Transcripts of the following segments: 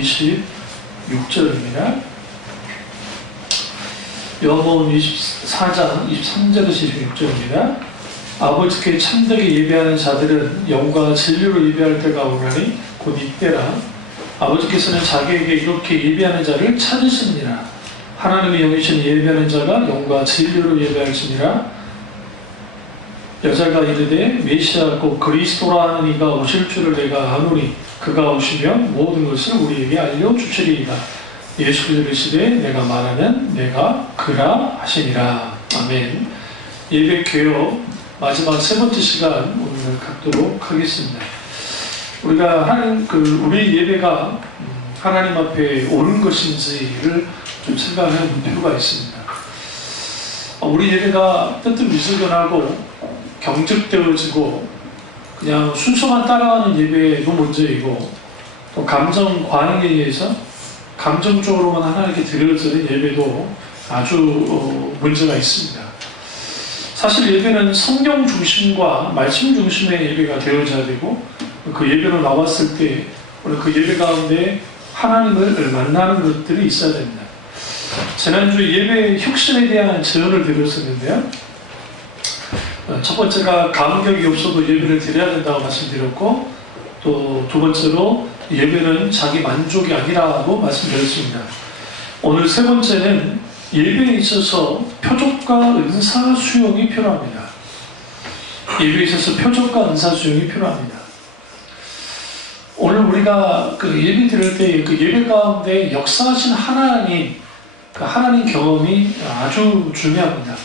26절입니다. 요한복음 24장 23절에서 26절입니다. 아버지께 참되게 예배하는 자들은 영과 진리로 예배할 때가 오나니 곧 이때라. 아버지께서는 자기에게 이렇게 예배하는 자를 찾으시느니라. 하나님의 영이신 예배하는 자가 영과 진리로 예배할지니라. 여자가 이르되 메시아 곧 그리스도라 하는 이가 오실 줄을 내가 아노니 그가 오시면 모든 것을 우리에게 알려주시리이다. 예수께서 이르시되 내가 말하는 내가 그라 하시니라. 아멘. 예배 개요 마지막 세 번째 시간 오늘 갖도록 하겠습니다. 우리가 우리 예배가 하나님 앞에 옳은 것인지를 좀 생각해 볼 필요가 있습니다. 우리 예배가 뜨뜻미지근하고 경직되어지고 그냥 순서만 따라가는 예배도 문제이고, 또 감정 과잉에 의해서 감정적으로만 하나님께 드려지는 예배도 아주 문제가 있습니다. 사실 예배는 성경 중심과 말씀 중심의 예배가 되어져야 되고, 그 예배로 나왔을 때 우리 그 예배 가운데 하나님을 만나는 것들이 있어야 됩니다. 지난주 예배 혁신에 대한 제언을 드렸었는데요. 첫 번째가 감격이 없어도 예배를 드려야 된다고 말씀드렸고, 또 두 번째로 예배는 자기 만족이 아니라고 말씀드렸습니다. 오늘 세 번째는 예배에 있어서 표적과 은사 수용이 필요합니다. 예배에 있어서 표적과 은사 수용이 필요합니다. 오늘 우리가 그 예배 드릴 때 그 예배 가운데 역사하신 하나님, 그 하나님 경험이 아주 중요합니다.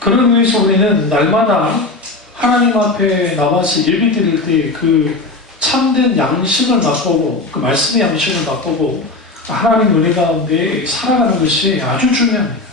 그런 의미에서 우리는 날마다 하나님 앞에 나와서 예배 드릴 때 그 참된 양식을 맛보고, 그 말씀의 양식을 맛보고 하나님 은혜 가운데 살아가는 것이 아주 중요합니다.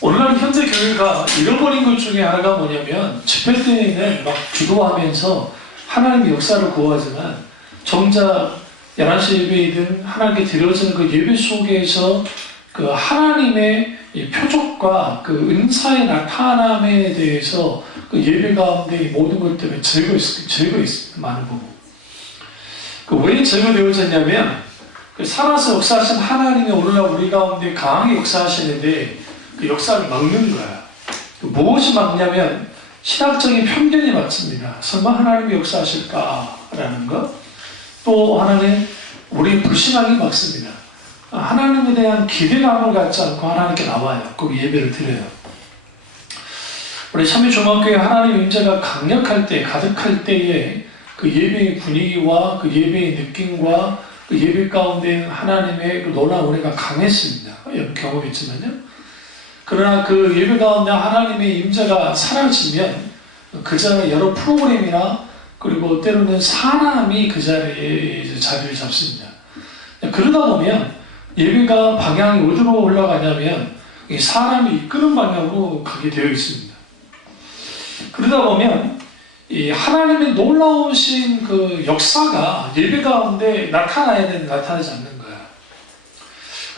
오늘날 현대 교회가 잃어버린 것 중에 하나가 뭐냐면, 집회 때에는 막 기도하면서 하나님의 역사를 구하지만 정작 11시 예배이든 하나님께 드려지는 그 예배 속에서 그 하나님의 이 표적과 그 은사의 나타남에 대해서 그 예배 가운데 모든 것 때문에 제거있습니다. 많은 부분. 그 왜 제거되어졌냐면, 그 살아서 역사하신 하나님이 오늘날 우리 가운데 강하게 역사하시는데 그 역사를 막는 거야. 그 무엇이 막냐면 신학적인 편견이 막습니다. 설마 하나님이 역사하실까라는 것. 또 하나는 우리 불신앙이 막습니다. 하나님에 대한 기대감을 갖지 않고 하나님께 나와요. 그 예배를 드려요. 우리 참여중앙교회 하나님의 임재가 강력할 때, 가득할 때에 그 예배의 분위기와 그 예배의 느낌과 그 예배 가운데 하나님의 그 놀라운 은혜가 강했습니다. 여러분 경험했지만요. 그러나 그 예배 가운데 하나님의 임재가 사라지면 그 자리에 여러 프로그램이나 그리고 때로는 사람이 그 자리에 자리를 잡습니다. 그러다 보면 예배가 방향이 어디로 올라가냐면 사람이 이끄는 방향으로 가게 되어 있습니다. 그러다 보면 이 하나님의 놀라우신 그 역사가 예배 가운데 나타나야 되는데 나타나지 않는 거야.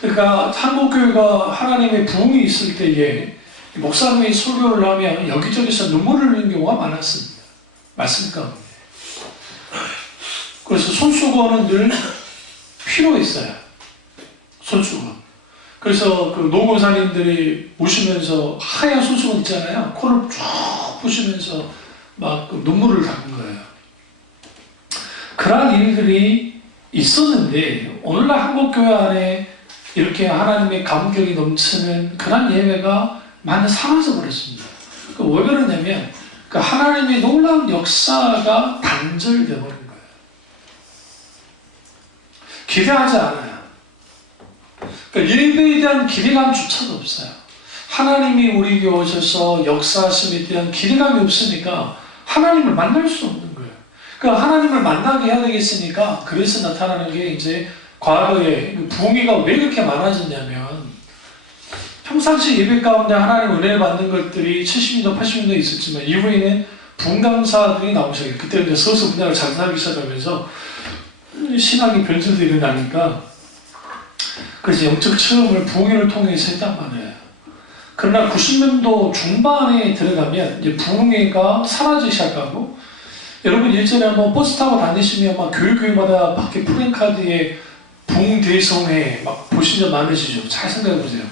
그러니까 한국교회가 하나님의 부흥이 있을 때에 목사님이 설교를 하면 여기저기서 눈물을 흘리는 경우가 많았습니다. 말씀 가운데. 그래서 손수건은 늘 필요했어요. 손수건. 그래서 그 노고사님들이 우시면서 하얀 손수건 있잖아요. 코를 쭉 푸시면서 막 눈물을 닦은 거예요. 그러한 일들이 있었는데 오늘날 한국교회 안에 이렇게 하나님의 감격이 넘치는 그런 예배가 많이 사라져 버렸습니다. 왜 그러냐면 그 하나님의 놀라운 역사가 단절되어 버린 거예요. 기대하지 않아요. 그러니까 예배에 대한 기대감조차도 없어요. 하나님이 우리에게 오셔서 역사하심에 대한 기대감이 없으니까 하나님을 만날 수 없는 거예요. 그러니까 하나님을 만나게 해야 되겠으니까 그래서 나타나는 게 이제 과거에 부흥회가 왜 그렇게 많아졌냐면, 평상시 예배 가운데 하나님 은혜를 받는 것들이 70년도 80년도에 있었지만 이후에는 부흥 강사들이 나오기 시작해요. 그때 이제 서서 분야를 장사하기 시작하면서 신앙의 변질도 일어나니까 그래서 영적 체험을 부흥회를 통해서 했단 말이에요. 그러나 90년도 중반에 들어가면 이제 부흥회가 사라지기 시작하고 여러분 예전에 한번 버스 타고 다니시면 막 교회마다 밖에 플랜카드에 붕대성회 막 보신 적 많으시죠? 잘 생각해 보세요.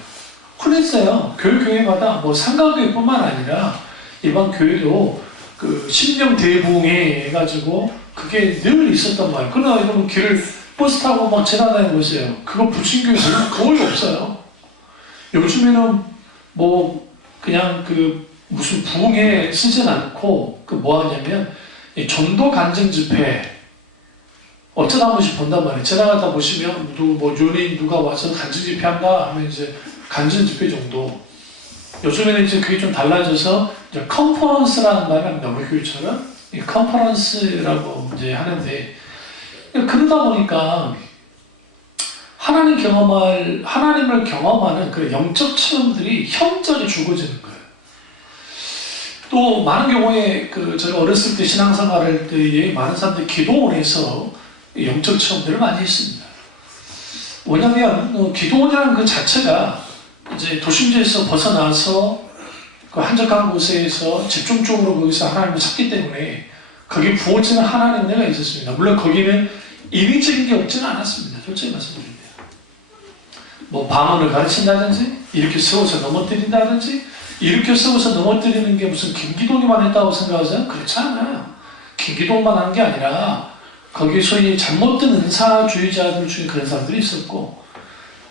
흔했어요. 교회마다 뭐 상가교회뿐만 아니라 일반 교회도 그 신령대붕회 해가지고 그게 늘 있었단 말이에요. 그러나 여러분 길을 버스 타고 막 지나다니 보세요. 그거 부친교회는 거의 없어요. 요즘에는 뭐 그냥 그 무슨 부흥회 쓰진 않고 그 뭐 하냐면 전도 간증 집회 어쩌다 한 번씩 본단 말이에요. 지나가다 보시면 뭐 연예인 누가 와서 간증 집회 한다 하면 이제 간증 집회 정도. 요즘에는 이제 그게 좀 달라져서 이제 컨퍼런스라는 말을 합니다. 우리 교회처럼 이 컨퍼런스라고 이제 하는데 그러다 보니까 하나님을 경험하는 그 영적 체험들이 현저히 죽어지는 거예요. 또 많은 경우에 제가 어렸을 때 신앙생활할 때에 많은 사람들이 기도원에서 영적 체험들을 많이 했습니다. 뭐냐면 기도원이라는 그 자체가 이제 도심지에서 벗어나서 그 한적한 곳에서 집중적으로 거기서 하나님을 찾기 때문에 거기에 부어지는 하나님의 은혜가 있었습니다. 물론 거기는 인위적인 게 없지는 않았습니다. 솔직히 말씀드립니다. 뭐 방언을 가르친다든지 이렇게 세워서 넘어뜨린다든지 이렇게 세워서 넘어뜨리는 게 무슨 김기동이만 했다고 생각하세요? 그렇지 않아요. 김기동만 한 게 아니라 거기에 소위 잘못된 은사주의자들 중에 그런 사람들이 있었고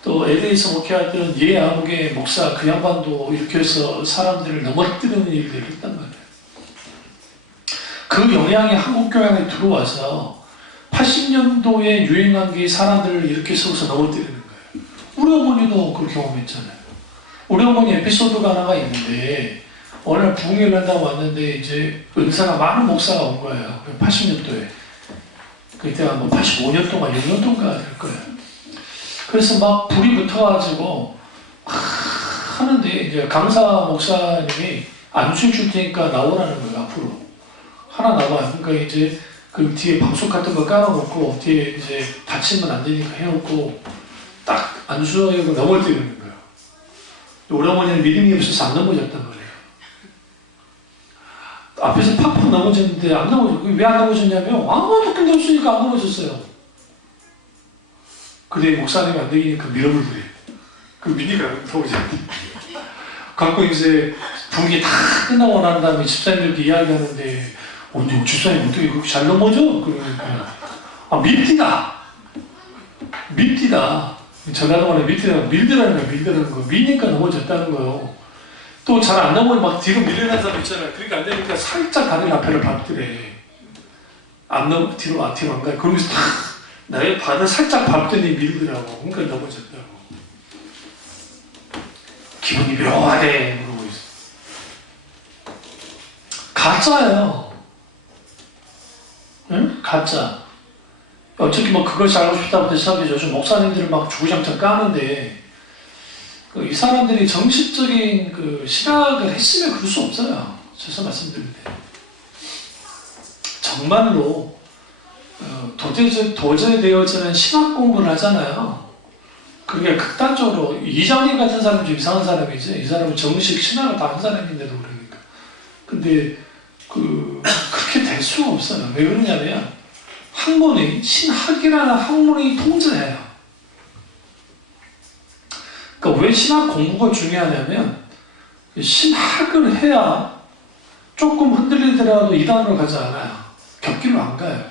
또 LA에서 목회하던 예아무개 목사 그 양반도 이렇게 해서 사람들을 넘어뜨리는 일들을 했단 말이에요. 그 영향이 한국교회에 들어와서 80년도에 유행한 게 사람들을 이렇게 세워서 넘어뜨리는 거예요. 우리 어머니도 그 경험했잖아요. 우리 어머니 에피소드가 하나가 있는데 어느 날 부흥회를 한다고 왔는데 이제 은사가 많은 목사가 온 거예요. 80년도에. 그때가 뭐 85년 동안 6년 동안 될 거예요. 그래서 막 불이 붙어가지고 하는데 이제 강사 목사님이 안수 줄 테니까 나오라는 거예요. 앞으로 하나 나와. 그러니까 이제 그 뒤에 방석 같은 거 깔아놓고 뒤에 이제 다치면 안 되니까 해놓고 딱 안수하고 넘어뜨리는 거예요. 우리 어머니는 믿음이 없어서 안 넘어졌단 말이에요. 앞에서 팍팍 넘어졌는데 안 넘어졌고 왜 안 넘어졌냐면 아무것도 끈데 없으니까 안 넘어졌어요. 근데 목사님이 안 되니까 밀어볼 그래. 그 미니가 넘어졌대. 갖고 이제 분위기 다 끝나고 난 다음에 집사님들께 이야기하는데 언제 집사님 어떻게 그렇게 잘 넘어져? 그러니까 밉디다. 전라도만에 밀더라는 거. 미니까 넘어졌다는 거요. 또 잘 안 넘어면 막 뒤로 밀려난 사람 있잖아요. 그러니까 안 되니까 살짝 다리 앞에를 밟더래. 뒤로 안 가요. 그러면서 탁 나의 발을 살짝 밟더니 밀더라고. 그러니까 넘어졌다고. 기분이 묘하대. 그러고 있어. 가짜예요. 응? 가짜. 어차피 뭐 그걸 알고 싶다고 대사하면 요즘 목사님들을 막 주구장창 까는데 이 사람들이 정식적인 그 신학을 했으면 그럴 수 없어요. 죄송 말씀드립니다. 정말로 도제되어지는 신학 공부를 하잖아요. 그게 극단적으로 이장님 같은 사람이 좀 이상한 사람이지. 이 사람은 정식 신학을 다 한 사람인데도 그러니까. 근데 그렇게 될 수가 없어요. 왜 그러냐면 신학이라는 학문이 통제해요. 그러니까 왜 신학 공부가 중요하냐면 신학을 해야 조금 흔들리더라도 이단으로 가지 않아요. 격길로 안 가요.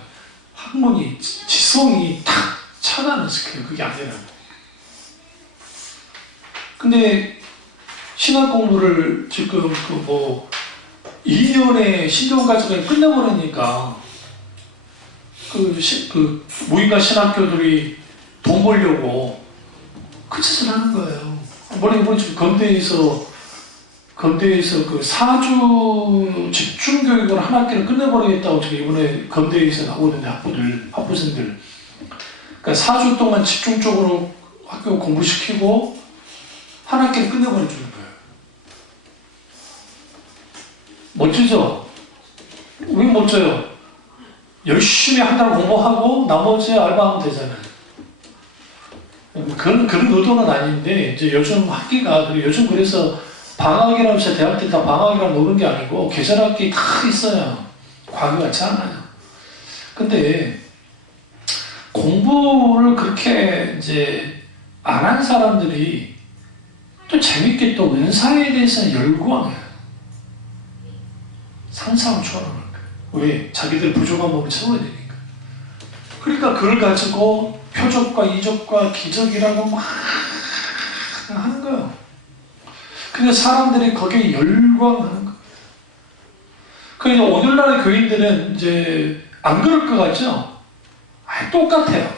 학문이 지성이 탁 차가는 스킬 그게 아니라고. 근데 신학 공부를 지금 2년의 신경과정을 끝내버리니까 무인가 신학교들이 돈 벌려고 그 짓을 하는 거예요. 이번에 지금 건대에서 그 사주 집중교육을 한 학기를 끝내버리겠다고 지금 이번에 건대에서 나오는데 학부생들. 그러니까 4주 동안 집중적으로 학교 공부시키고 한 학기를 끝내버려주는 거예요. 멋지죠? 왜 멋져요? 열심히 한 달 공부하고 나머지 알바하면 되잖아요. 그런 의도는 아닌데 이제 요즘 학기가 요즘 그래서 방학이라고 해서 대학 때 다 방학이라고 노는 게 아니고 계절학기 다 있어요. 과거 같지 않아요. 근데 공부를 그렇게 이제 안 한 사람들이 또 재밌게 또 은사에 대해서 열광해요. 상상을 초월하는 거예요. 왜? 자기들 부족한 몸을 채워야 되니까. 그러니까 그걸 가지고 표적과 이적과 기적이라고 막 하는 거예요. 그러니까 사람들이 거기에 열광하는 거예요. 그러니까 오늘날의 교인들은 이제 안 그럴 것 같죠? 똑같아요.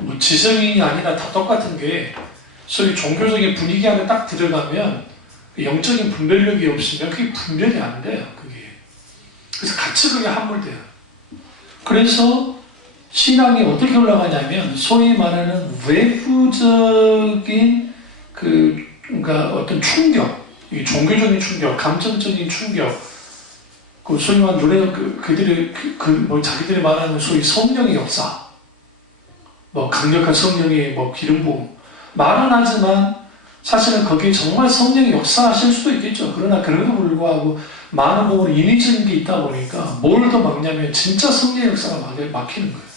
뭐 지성인이 아니라 다 똑같은 게 소위 종교적인 분위기 안에 딱 들어가면 영적인 분별력이 없으면 그게 분별이 안 돼요. 그게. 그래서 같이 그게 함몰돼요. 그래서 신앙이 어떻게 올라가냐면 소위 말하는 외부적인 그러니까 어떤 충격, 이 종교적인 충격, 감정적인 충격, 그 소위 말하는 노래 그들이 뭐 자기들이 말하는 소위 성령의 역사, 뭐 강력한 성령의 뭐 기름 부음 말은 하지만 사실은 거기에 정말 성령이 역사하실 수도 있겠죠. 그러나 그럼에도 불구하고 많은 부분은 인위적인 게 있다 보니까 뭘 더 막냐면 진짜 성령의 역사가 막히는 거예요.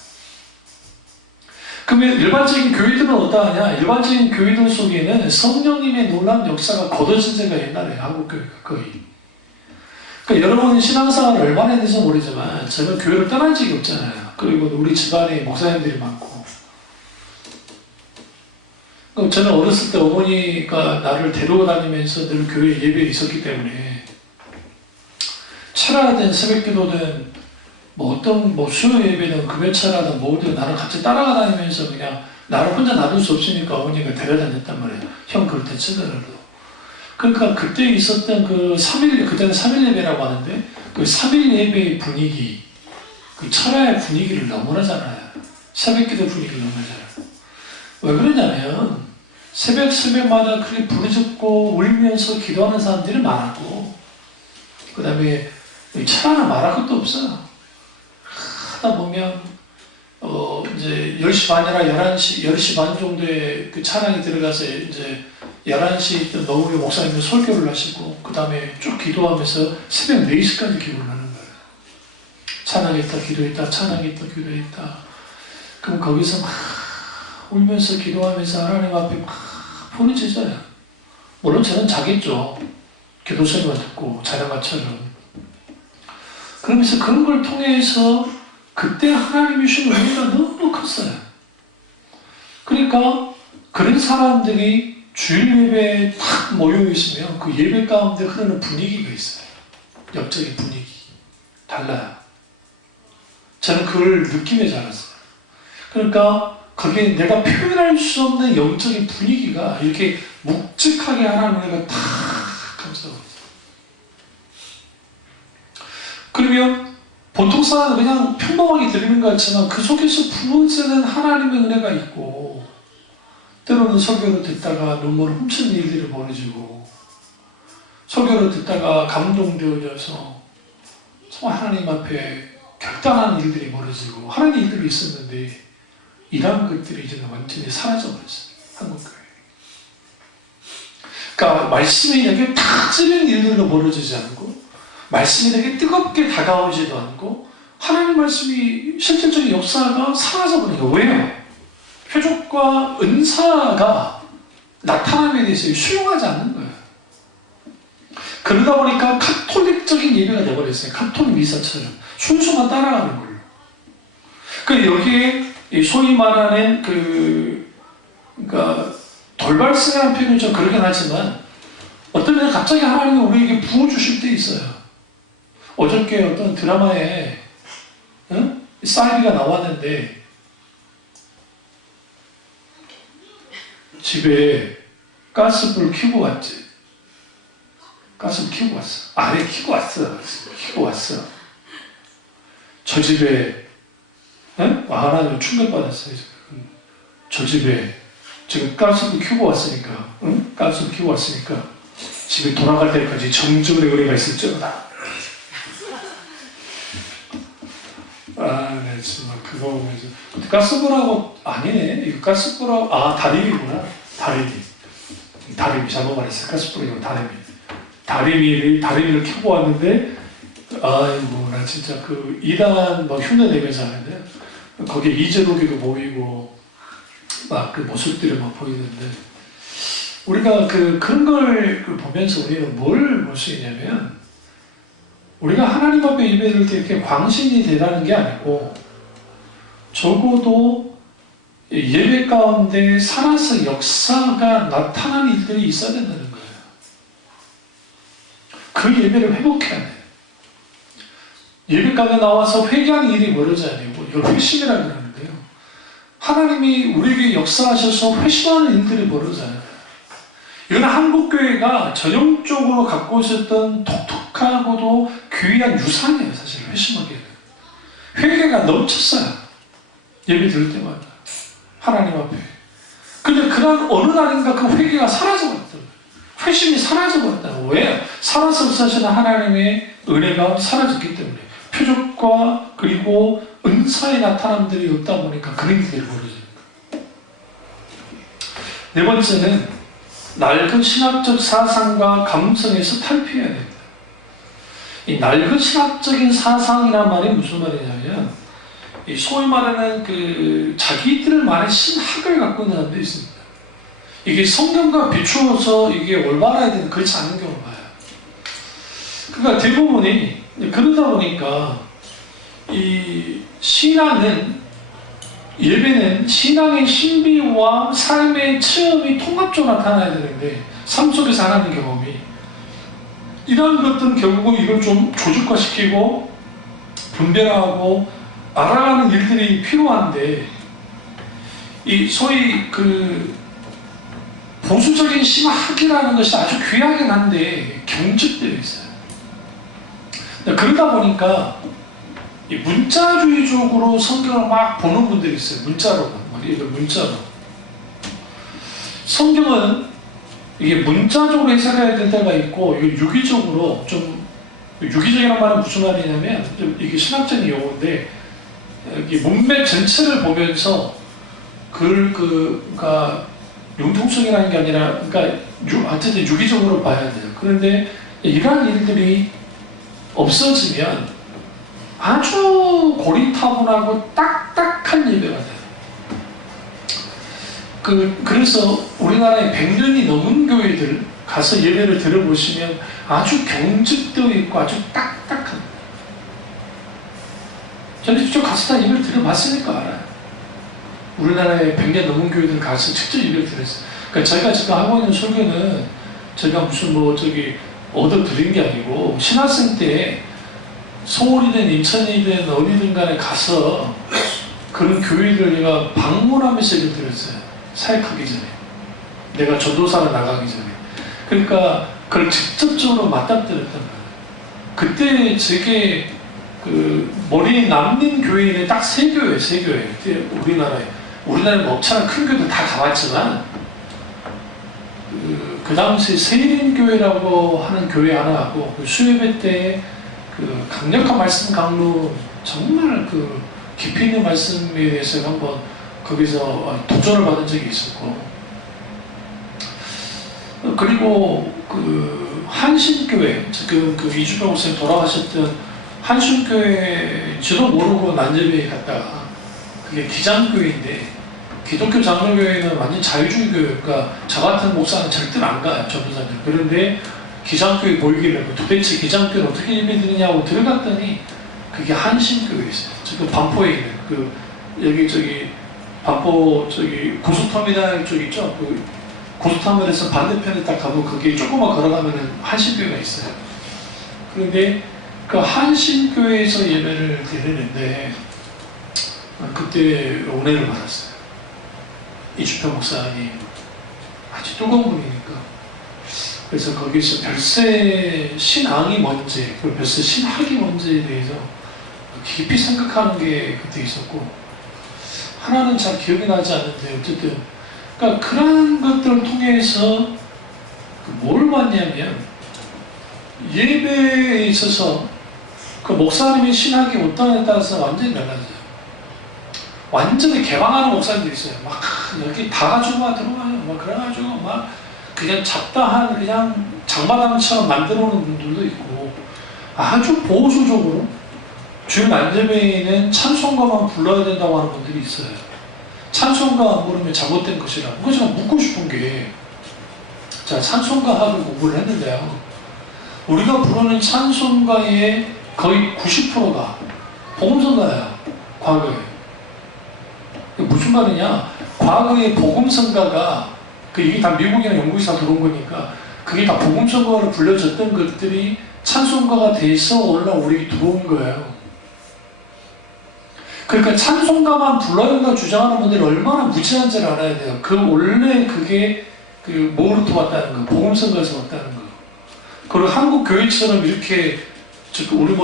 그러면 일반적인 교회들은 어떠하냐? 일반적인 교회들 속에는 성령님의 놀라운 역사가 거둬진 지가 옛날에 한국교회가 거의. 그러니까 여러분이 신앙생활을 얼마나 했는지 모르지만 저는 교회를 떠난 적이 없잖아요. 그리고 우리 집안에 목사님들이 많고. 저는 어렸을 때 어머니가 나를 데려다니면서 늘 교회 예배에 있었기 때문에 철야든 새벽기도든 뭐 어떤 뭐 수요 예배든 금요철야든 뭐든 나를 같이 따라가 다니면서 그냥 나를 혼자 놔둘 수 없으니까 어머니가 데려다녔단 말이에요. 형 그렇다 치더라도. 그러니까 그때 있었던 그 3일, 그때는 3일 예배라고 하는데 그 3일 예배의 분위기, 그 철야의 분위기를 너무나 잘 알아요. 새벽기도 분위기를 너무나 잘 알아요. 왜 그러냐면 새벽마다 그렇게 부르짖고 울면서 기도하는 사람들이 많았고 그 다음에 철야는 말할 것도 없어요. 하다 보면 이제 10시 반이나 10시 반 정도에 그 찬양이 들어가서 이제 11시 때 너구리 목사님이 설교를 하시고 그 다음에 쭉 기도하면서 새벽 4시까지 기도를 하는 거예요. 찬양했다 기도했다 찬양했다 기도했다. 그럼 거기서 막 울면서 기도하면서 하나님 앞에 막 부르짖어요. 물론 저는 자겠죠. 기도 소리만 듣고 자장가처럼. 그러면서 그런 걸 통해서 그때 하나님이 주신 은혜가 너무 컸어요. 그러니까 그런 사람들이 주일 예배에 탁 모여 있으면 그 예배 가운데 흐르는 분위기가 있어요. 영적인 분위기. 달라요. 저는 그걸 느끼며 자랐어요. 그러니까 거기에 내가 표현할 수 없는 영적인 분위기가 이렇게 묵직하게 하나님 은혜가 탁 감싸고 있어요. 그러면 보통 사람은 그냥 평범하게 들리는 것 같지만 그 속에서 부어지는 하나님의 은혜가 있고 때로는 설교를 듣다가 눈물을 훔치는 일들이 벌어지고 설교를 듣다가 감동되어져서 정말 하나님 앞에 결단하는 일들이 벌어지고 하는 일들이 있었는데 이런 것들이 이제 완전히 사라져버렸어요. 한국교회. 그러니까 말씀이 내게 탁 찌르는 일들도 벌어지지 않고 말씀이 내게 뜨겁게 다가오지도 않고 하나님 말씀이 실질적인 역사가 사라져버리니까 왜요? 표적과 은사가 나타남에 대해서 수용하지 않는 거예요. 그러다 보니까 카톨릭적인 예배가 되어버렸어요. 카톨릭 미사처럼 순수만 따라가는 걸로. 그 여기에 소위 말하는 그러니까 돌발성이라는 표현은 좀 그러긴 하지만 어떤 때 갑자기 하나님이 우리에게 부어주실 때 있어요. 어저께 어떤 드라마에 사이비가 나왔는데 집에 가스불 켜고 왔지. 가스불 켜고 왔어. 아래 켜고 왔어. 켜고 왔어. 저 집에 하나님 충격받았어요. 저 집에 지금 가스불 켜고 왔으니까 가스불 켜고 왔으니까 집에 돌아갈 때까지 정적의 은혜가 있을지어다. 네, 정말 그거 보면서 가스불하고 아니네. 이거 가스불하고 다림이구나. 다림이 잘못 말했어요. 가스불이 아니고 다림이를 켜고 왔는데 아이고, 나 진짜 그 이단 막 흉내내면서 하는데, 거기에 이재록이도 보이고, 막 그 모습들이 막 보이는데, 우리가 그런 걸 보면서 우리는 뭘 볼 수 있냐면, 우리가 하나님 앞에 예배드릴 때 이렇게 광신이 되라는 게 아니고, 적어도 예배 가운데 살아서 역사가 나타나는 일들이 있어야 된다는 거예요. 그 예배를 회복해야 돼요. 예배 가운데 나와서 회개하는 일이 벌어져야 되고, 이걸 회심이라고 그러는데요. 하나님이 우리에게 역사하셔서 회심하는 일들이 벌어져야 돼요. 이건 한국교회가 전형적으로 갖고 있었던 독특하고도 귀한 유산이에요. 사실 회심하기는. 회개가 넘쳤어요. 예배 드릴 때마다. 하나님 앞에. 근데 그날 어느 날인가 그 회개가 사라져버렸더라고요. 회심이 사라져버렸다고. 왜? 살아서 사시는 하나님의 은혜가 사라졌기 때문에. 표적과 그리고 은사의 나타남들이 없다 보니까 그런 일들이 벌어지는 거예요. 네 번째는 낡은 신학적 사상과 감성에서 탈피해야 됩니다. 이 낡은 신학적인 사상이란 말이 무슨 말이냐면, 이 소위 말하는 그 자기들만의 신학을 갖고 있는 사람도 있습니다. 이게 성경과 비추어서 이게 올바라야 되는 그렇지 않은 경우를 봐요. 그러니까 대부분이 그러다 보니까 이 신앙은, 예배는 신앙의 신비와 삶의 체험이 통합적으로 나타나야 되는데, 삶 속에서 하는 경험이, 이런 것들은 결국은 이걸 좀 조직화시키고 분별하고 알아가는 일들이 필요한데, 이 소위 그 보수적인 신학이라는 것이 아주 귀하긴 한데 경직되어 있어요. 그러다 보니까 이 문자주의적으로 성경을 막 보는 분들이 있어요. 문자로. 성경은 이게 문자적으로 해석해야 될 때가 있고, 이게 유기적으로 좀, 유기적이라는 말은 무슨 말이냐면, 좀 이게 신학적인 용어인데, 이 문맥 전체를 보면서 그러니까 융통성이라는 게 아니라, 그러니까 어쨌든 유기적으로 봐야 돼요. 그런데 이러한 일들이 없어지면 아주 고리타분하고 딱딱한 예배가 돼요. 그래서 우리나라에 100년이 넘은 교회들 가서 예배를 들어보시면 아주 경직되어 있고 아주 딱딱한. 저는 직접 가서 다 예배를 들어봤으니까 알아요. 우리나라에 100년 넘은 교회들 가서 직접 예배를 들었어요. 그러니까 저희가 지금 하고 있는 설교는 저희가 무슨 얻어 들은 게 아니고, 신학생 때 서울이든 인천이든 어디든 간에 가서 그런 교회를 내가 방문하면서 예배를 들었어요. 사역하기 전에. 내가 전도사를 나가기 전에. 그러니까 그걸 직접적으로 맞닥뜨렸단 말이에요. 그때 제게 머리 남는 교회는 딱 세 교회. 우리나라에 엄청난 큰 교회들 다 가봤지만, 그 당시 세린교회라고 하는 교회 하나하고, 수요예배 때 강력한 말씀 강로, 정말 깊이 있는 말씀에 대해서 한번 거기서 도전을 받은 적이 있었고, 그리고 한신교회, 지금 이주병 목사님 돌아가셨던 한신교회 지도 모르고 난제비에 갔다가, 그게 기장교회인데, 기독교 장로교회는 완전 자유주의 교회, 그러니까 저 같은 목사는 절대로 안 가요, 전도사님. 그런데 기장교회 보이길래 도대체 기장교회는 어떻게 예배 드리냐고 들어갔더니 그게 한신교회였어요. 지금 반포에 있는 여기 반포 고속터미널 쪽 있죠? 고속터미널에서 반대편에 딱 가면 거기 조금만 걸어가면은 한신교회가 있어요. 그런데 그 한신교회에서 예배를 드리는데 그때 은혜를 받았어요. 이주평 목사님 아주 뜨거운 분이니까. 그래서 거기서 별세 신앙이 뭔지, 별세 신학이 뭔지에 대해서 깊이 생각하는 게 그때 있었고, 하나는 잘 기억이 나지 않는데 어쨌든 그러니까 그런 것들을 통해서 뭘 봤냐면, 예배에 있어서 목사님의 신학이 어떠냐에 따라서 완전히 달라져요. 완전히 개방하는 목사님도 있어요. 막 여기 다 가지고 막 들어가요. 막 그래가지고 막 그냥 잡다한 그냥 장마당처럼 만들어 놓은 분들도 있고, 아주 보수적으로 주일 안예배에는 찬송가만 불러야 된다고 하는 분들이 있어요. 찬송가 안 부르면 잘못된 것이라고. 그래서 제가 묻고 싶은 게, 자, 찬송가학을 공부를 했는데요. 우리가 부르는 찬송가의 거의 90%가 복음성가예요. 과거에. 무슨 말이냐? 과거의 복음성가가 이게 다 미국이나 영국에서 들어온 거니까 그게 다 복음성가로 불려졌던 것들이 찬송가가 돼서 우리 들어온 거예요. 그러니까 찬송가만 불러야 된다고 주장하는 분들이 얼마나 무지한지를 알아야 돼요. 원래 그게 뭐로부터 왔다는 거, 복음성가에서 왔다는 거. 그리고 한국 교회처럼 이렇게 우리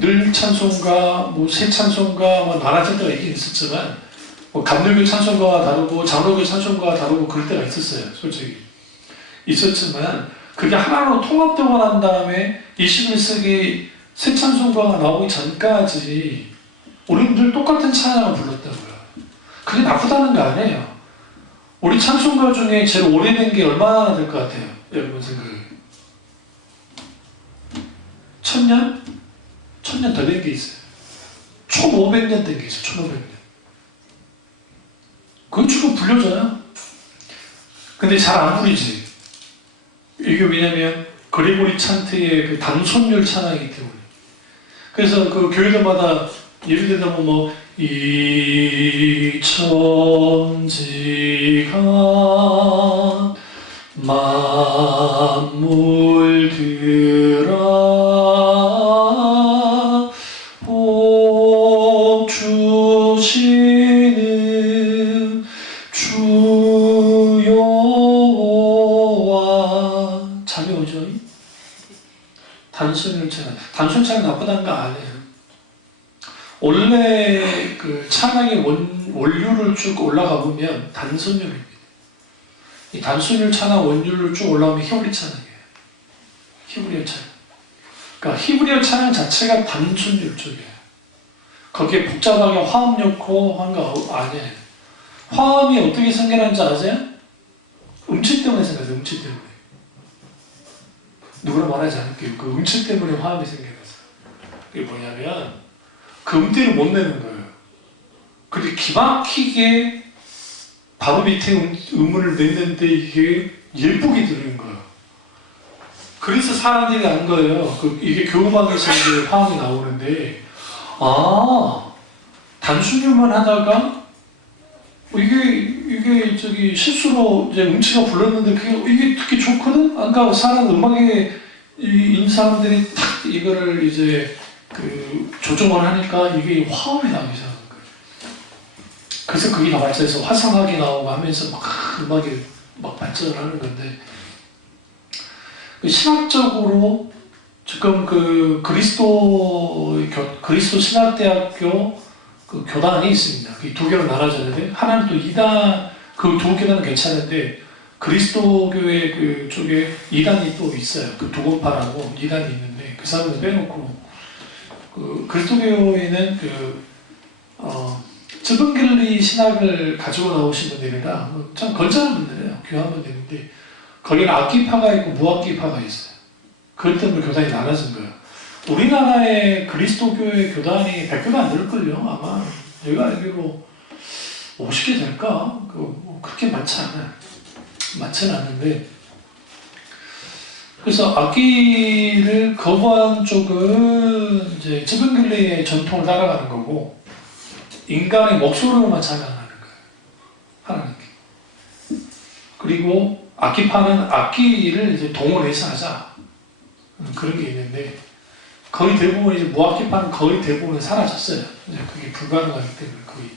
늘 찬송가, 새 찬송가 많아질 때가 있긴 있었지만 감리교 찬송가가 다르고 장로교 찬송가가 다르고 그럴 때가 있었어요. 솔직히 있었지만 그게 하나로 통합되고 난 다음에 21세기 새 찬송가가 나오기 전까지 우리는 늘 똑같은 찬양을 불렀다고요. 그게 나쁘다는 거 아니에요. 우리 찬송가 중에 제일 오래된 게 얼마나 될 것 같아요? 여러분 생각에 1000년? 1000년 더 된 게 있어요. 1500년 된 게 있어요. 1500년. 그건 지금 불려져요. 근데 잘 안 부리지. 이게 왜냐면 그레고리 찬트의 단손율 찬양이기 때문에. 그래서 교회들마다 예를 들면 이 천지가 만물들아 복 주시는 주 여호와 잠이 오죠? 단순율 찬양. 단순 찬양 나쁘다는 거 아니에요. 원래 찬양의 원율을 쭉 올라가 보면 단순율입니다. 이 단순율 찬양 원율을 쭉 올라오면 히브리 찬양이에요. 히브리어 찬양. 그러니까 히브리어 찬양 자체가 단순율 쪽이에요. 거기에 복잡하게 화음 넣고 한 거 아니에요. 화음이 어떻게 생겨나는지 아세요? 음치 때문에 생겨나요. 음치 때문에. 누구나 말하지 않을게요. 음치 때문에 화음이 생겨나서. 그게 뭐냐면 음대를 못 내는 거예요. 근데 기막히게 바로 밑에 음을 냈는데 이게 예쁘게 들리는 거예요. 그래서 사람들이 안 거예요. 이게 교음악에서 이제 화음이 나오는데, 단순율만 하다가 이게 실수로 이제 음치가 불렀는데 이게 듣기 좋거든? 아까 사람 음악에 인 사람들이 탁 이거를 이제 조정을 하니까 이게 화음이 나기 시작하는 거예요. 그래서 그게 다 발전해서 화성학이 나오고 하면서 음악이 발전을 하는 건데, 신학적으로 지금 그리스도 신학대학교 교단이 있습니다. 두 개로 나눠졌는데, 하나는 또 이단, 두 교단은 괜찮은데, 그리스도교회 쪽에 이단이 또 있어요. 두건파라고 이단이 있는데, 그 사람을 빼놓고, 그리스도교회는 쯔붕길리 신학을 가지고 나오신 분들이라 참 건전한 분들이에요. 귀한 분들인데 거기는 악기파가 있고 무악기파가 있어요. 그것 때문에 교단이 나눠진 거예요. 우리나라의 그리스도교회 교단이 100개가 안 될걸요. 아마 내가 알기로 50개 될까? 그렇게 많지 않아요. 많지는 않는데, 그래서 악기를 거부한 쪽은 이제 쯔붕길리의 전통을 따라가는 거고, 인간의 목소리로만 찬양하는 거예요. 하나님께. 그리고 악기파는 악기를 이제 동원해서 하자. 그런 게 있는데, 거의 대부분 이제 무악기파는 거의 대부분 사라졌어요. 이제 그게 불가능하기 때문에 거의.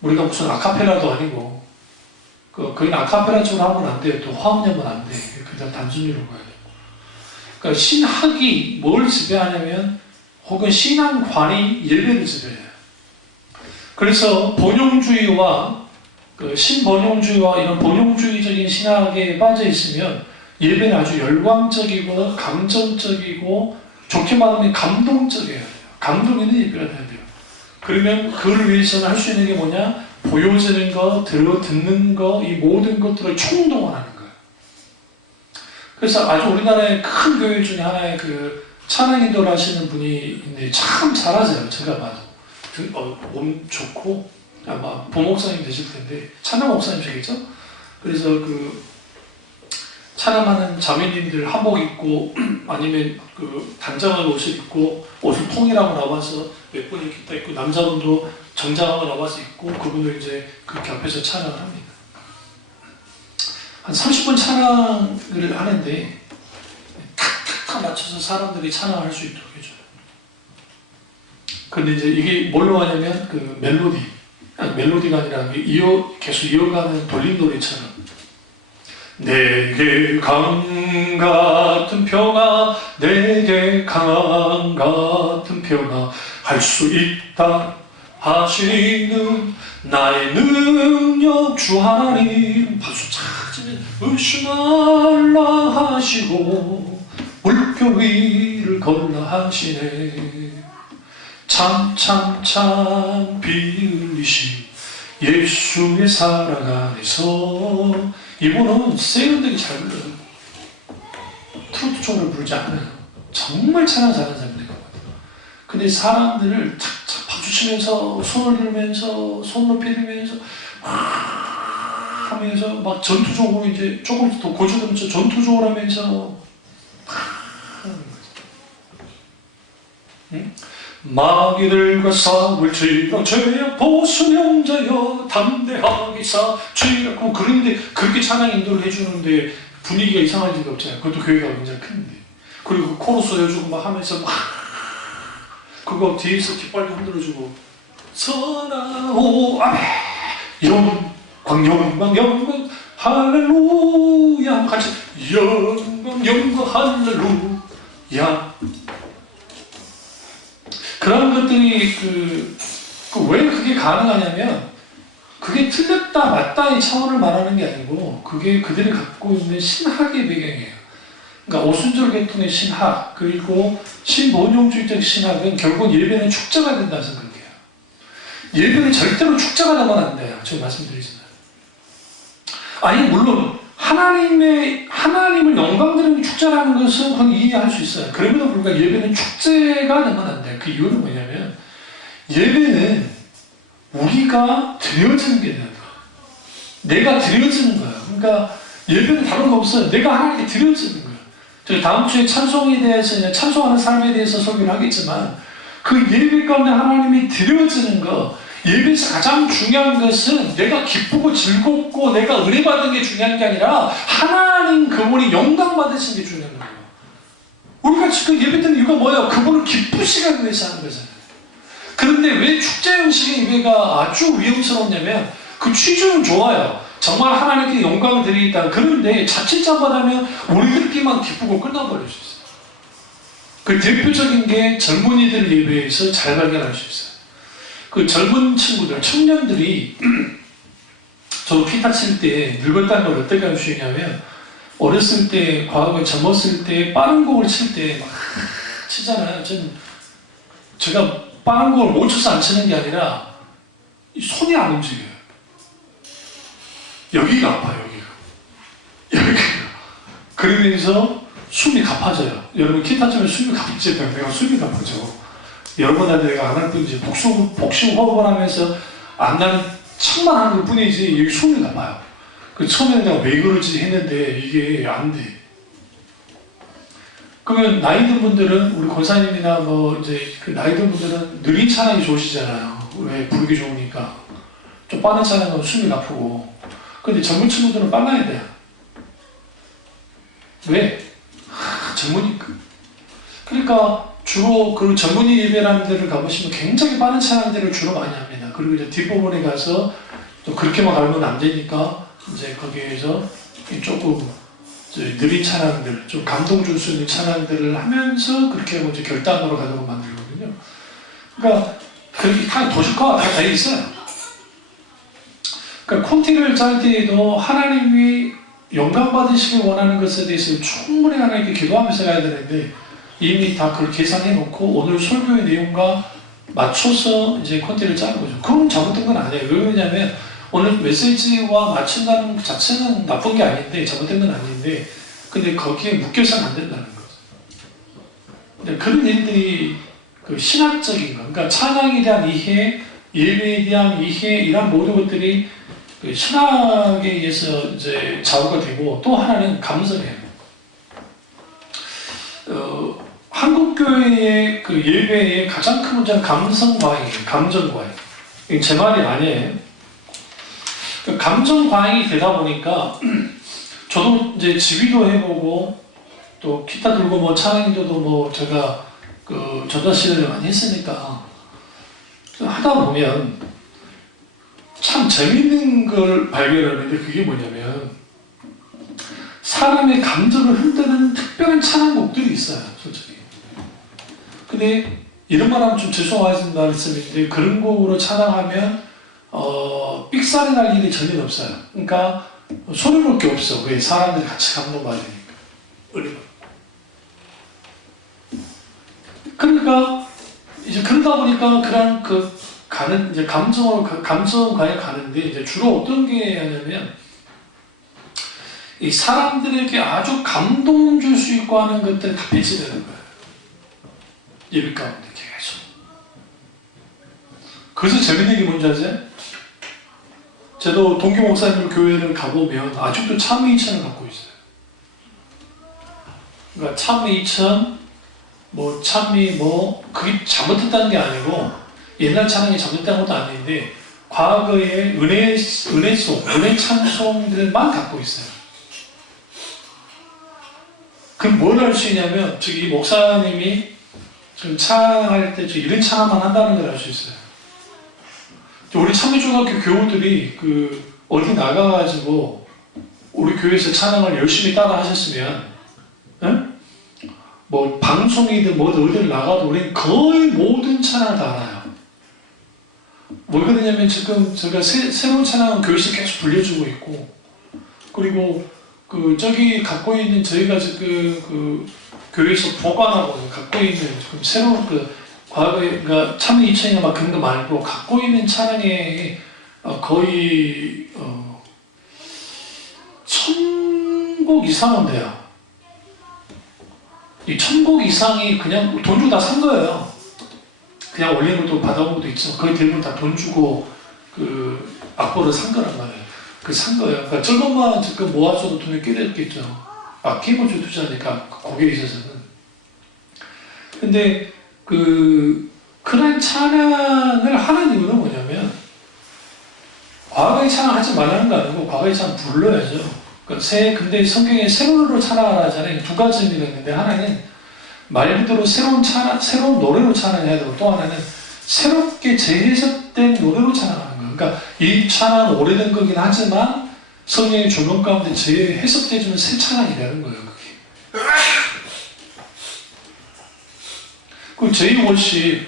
우리가 무슨 아카펠라도 아니고, 거기는 아카펠라 쪽으로 하면 안 돼요. 또 화음내면 안 돼. 그냥 단순히로 가야 돼요. 그러니까 신학이 뭘 지배하냐면, 혹은 신앙관이 예배를 지배해요. 그래서 번영주의와 신번영주의와 이런 번영주의적인 신학에 빠져 있으면 예배는 아주 열광적이고 감정적이고 좋게 말하면 감동적이어야 돼요. 감동 있는 예배가 돼야 돼요. 그러면 그를 위해서는 할 수 있는 게 뭐냐? 보여지는 거, 듣는 거, 이 모든 것들을 총동원하는 거예요. 그래서 아주 우리나라의 큰 교회 중에 하나의 찬양 인도를 하시는 분이 있는데 참 잘하세요. 제가 봐도 몸 좋고 아마 부목사님 되실 텐데 찬양 목사님이시겠죠? 그래서 그 찬양하는 자매님들 한복 입고 아니면 그 단장한 옷을 입고 옷을 통일하고 나와서 몇 분이 기타 입고 남자분도 정장하고 나와서 입고 그분을 이제 그렇게 앞에서 찬양을 합니다. 한 30분 찬양을 하는데 탁탁탁 맞춰서 사람들이 찬양을 할 수 있도록 해줘요. 근데 이제 이게 뭘로 하냐면 그 멜로디가 아니라 계속 이어가는 돌림 노래처럼 내게 강 같은 평화 내게 강함 같은 평화 할 수 있다 하시는 나의 능력 주 하나님 박수 찾으면 의심 말라 하시고 물결 위를 걸라 하시네 참 비 흘리신 예수의 사랑 안에서 이분은 세련되게 잘 불러요. 트로트 쪽으로 부르지 않아요. 정말 찬양 잘하는 사람들인 것 같아요. 근데 사람들을 착착 박수치면서 손을 들면서 손 높이 들면서 하면서 막 전투적으로 이제 조금 더 고쳐들면서 전투적으로 하면서 하는 거죠. 응? 마귀들과 싸울 지라 죄악 보수령 자여 담대하게 싸지라고 그런데 그렇게 찬양 인도를 해주는데 분위기가 이상할 리가 없잖아요. 그것도 교회가 굉장히 큰데 그리고 코러스 해주고 막 하면서 막 그거 뒤에서 깃발도 흔들어주고 선하오 아멘 영광 할렐루야 같이 영광 할렐루야 그런 것들이 왜 그게 가능하냐면 그게 틀렸다 맞다의 차원을 말하는 게 아니고 그게 그들이 갖고 있는 신학의 배경이에요. 그러니까 오순절 계통의 신학 그리고 신본용주의적 신학은 결국 예배는 축제가 된다 생각해요. 예배는 절대로 축제가 되면 안 돼요. 제가 말씀드리잖아요. 아니 물론 하나님을 영광드리는 축제라는 것은 그건 이해할 수 있어요. 그럼에도 불구하고 예배는 축제가 되면 안 돼요. 그 이유는 뭐냐면 예배는 우리가 드려지는 게 되는 거예요. 내가 드려지는 거예요. 그러니까 예배는 다른 거 없어요. 내가 하나님께 드려지는 거예요. 제가 다음 주에 찬송에 대해서 찬송하는 삶에 대해서 설교를 하겠지만 그 예배 가운데 하나님이 드려지는 거 예배에서 가장 중요한 것은 내가 기쁘고 즐겁고 내가 은혜 받은 게 중요한 게 아니라 하나님 그분이 영광 받으신 게 중요한 거예요. 우리가 지금 예배 드리는 이유가 뭐예요? 그분을 기쁘시기 위해서 하는 거잖아요. 그런데 왜 축제 형식의 예배가 아주 위험스럽냐면 그 취지는 좋아요. 정말 하나님께 영광을 드리겠다. 그런데 자칫 잘못하면 우리들끼리만 기쁘고 끝나버릴 수 있어요. 그 대표적인 게 젊은이들 예배에서 잘 발견할 수 있어요. 그 젊은 친구들, 청년들이 저도 기타 칠 때 늙었다는 걸 어떻게 알 수 있냐면 어렸을 때, 과거에 젊었을 때 빠른 곡을 칠 때 막 치잖아요. 제가 빠른 곡을 못 쳐서 안 치는 게 아니라 손이 안 움직여요. 여기가 아파요, 여기가. 그러면서 숨이 가빠져요. 여러분 기타 치면 숨이 가빠지면 내가 숨이 가빠져. 여러분한테 내가 안 할 뿐이지 복식 호흡을 하면서 안 나는 척만 하는 것 뿐이지 여기 숨이 가빠요. 그 처음에는 내가 왜 그러지 했는데 이게 안 돼. 그러면 나이 든 분들은 우리 권사님이나 뭐 이제 그 나이 든 분들은 느린 찬양이 좋으시잖아요. 왜 부르기 좋으니까. 좀 빠른 찬양은 숨이 아프고. 근데 젊은 친구들은 빨라야 돼요. 왜? 젊으니까. 그러니까 주로 그 젊은이 예배라는 데를 가보시면 굉장히 빠른 찬양들을 주로 많이 합니다. 그리고 이제 뒷부분에 가서 또 그렇게만 가면 안 되니까 이제 거기에서 조금 느린 찬양들, 좀 감동 줄 수 있는 찬양들을 하면서 그렇게 하고 이제 결단으로 가도록 만들거든요. 그러니까 그렇게 다 도식화가 다 돼 있어요. 그러니까 콘티를 짤 때에도 하나님이 영광 받으시길 원하는 것에 대해서 충분히 하나님께 기도하면서 가야 되는데 이미 다 그걸 계산해 놓고 오늘 설교의 내용과 맞춰서 이제 콘티를 짜는 거죠. 그건 잘못된 건 아니에요. 왜 그러냐면 오늘 메시지와 맞춘다는 것 자체는 나쁜 게 아닌데 잘못된 건 아닌데 근데 거기에 묶여서는 안 된다는 거죠. 그런 일들이 그 신학적인 거, 그러니까 찬양에 대한 이해, 예배에 대한 이해, 이런 모든 것들이 그 신학에 의해서 이제 좌우가 되고, 또 하나는 감성이에요. 한국 교회의 그 예배의 가장 큰 문제는 감성 과잉이에요. 감정 과잉. 이게 제 말이 아니에요. 그 감정 과잉이 되다 보니까 저도 이제 지휘도 해보고 또 기타 들고 뭐 찬양인도도 뭐 제가 그 전자시대를 많이 했으니까 하다 보면 참 재밌는 걸 발견하는데, 그게 뭐냐면 사람의 감정을 흔드는 특별한 찬양곡들이 있어요, 솔직히. 근데 이런 말 하면 좀 죄송하신 말씀인데, 그런 곡으로 찬양하면 삑사리 날 일이 전혀 없어요. 그러니까 소리 볼 게 없어. 왜? 사람들이 같이 감동받으니까. 그러니까 이제 그러다 보니까 그런 그 가는 이제 감정과에 가는데, 이제 주로 어떤 게 하냐면 이 사람들에게 아주 감동 줄 수 있고 하는 것들이 다 배치되는 거예요. 예배 가운데 계속. 그래서 재밌는 게 뭔지 아세요? 저도 동기 목사님 교회를 가보면 아직도 참회 2000을 갖고 있어요. 그러니까 참회 2000, 참회 그게 잘못했다는 게 아니고, 옛날 찬양이 잘못된 것도 아닌데, 과거의 은혜 찬송들만 갖고 있어요. 그럼 뭘 할 수 있냐면, 이 목사님이 지금 찬양할 때 이런 찬양만 한다는 걸 알 수 있어요. 우리 참여중학교 교우들이 어디 나가가지고 우리 교회에서 찬양을 열심히 따라 하셨으면, 응? 방송이든 어디를 나가도 우리는 거의 모든 찬양을 다 알아요. 왜 그러냐면 지금 제가 새로운 찬양은 교회에서 계속 불려주고 있고, 그리고 저기 갖고 있는 저희가 지금 교회에서 보관하고 갖고 있는 지금 새로운 과거에, 그러니까 참여 2000이나 막 그런 거 말고 갖고 있는 찬양에 거의 1000곡 이상은 돼요. 이 1000곡 이상이 그냥 돈 주고 다 산 거예요. 그냥 올리는 것도 받아온 것도 있지만 거의 대부분 다 돈 주고 악보를 산 거란 말이에요. 산 거예요. 그러니까 저것만 지금 모아줘도 돈이 꽤 됐겠죠. 키보드 투자니까 거기에 있어서는. 근데 그런 찬양을 하는 이유는 뭐냐면, 과거의 찬양 하지 말라는 거 아니고 과거의 찬양 불러야죠. 근데 성경에 새로운으로 찬양하라 하잖아요. 두 가지 의미가 있는데, 하나는 말 그대로 새로운 노래로 찬양해야 되고, 또 하나는 새롭게 재해석된 노래로 찬양하는 거예요. 그러니까 이 찬양은 오래된 거긴 하지만 성령의 조명 가운데 재해석되어주는 새 찬양이 되는 거예요, 그게. 제2월십,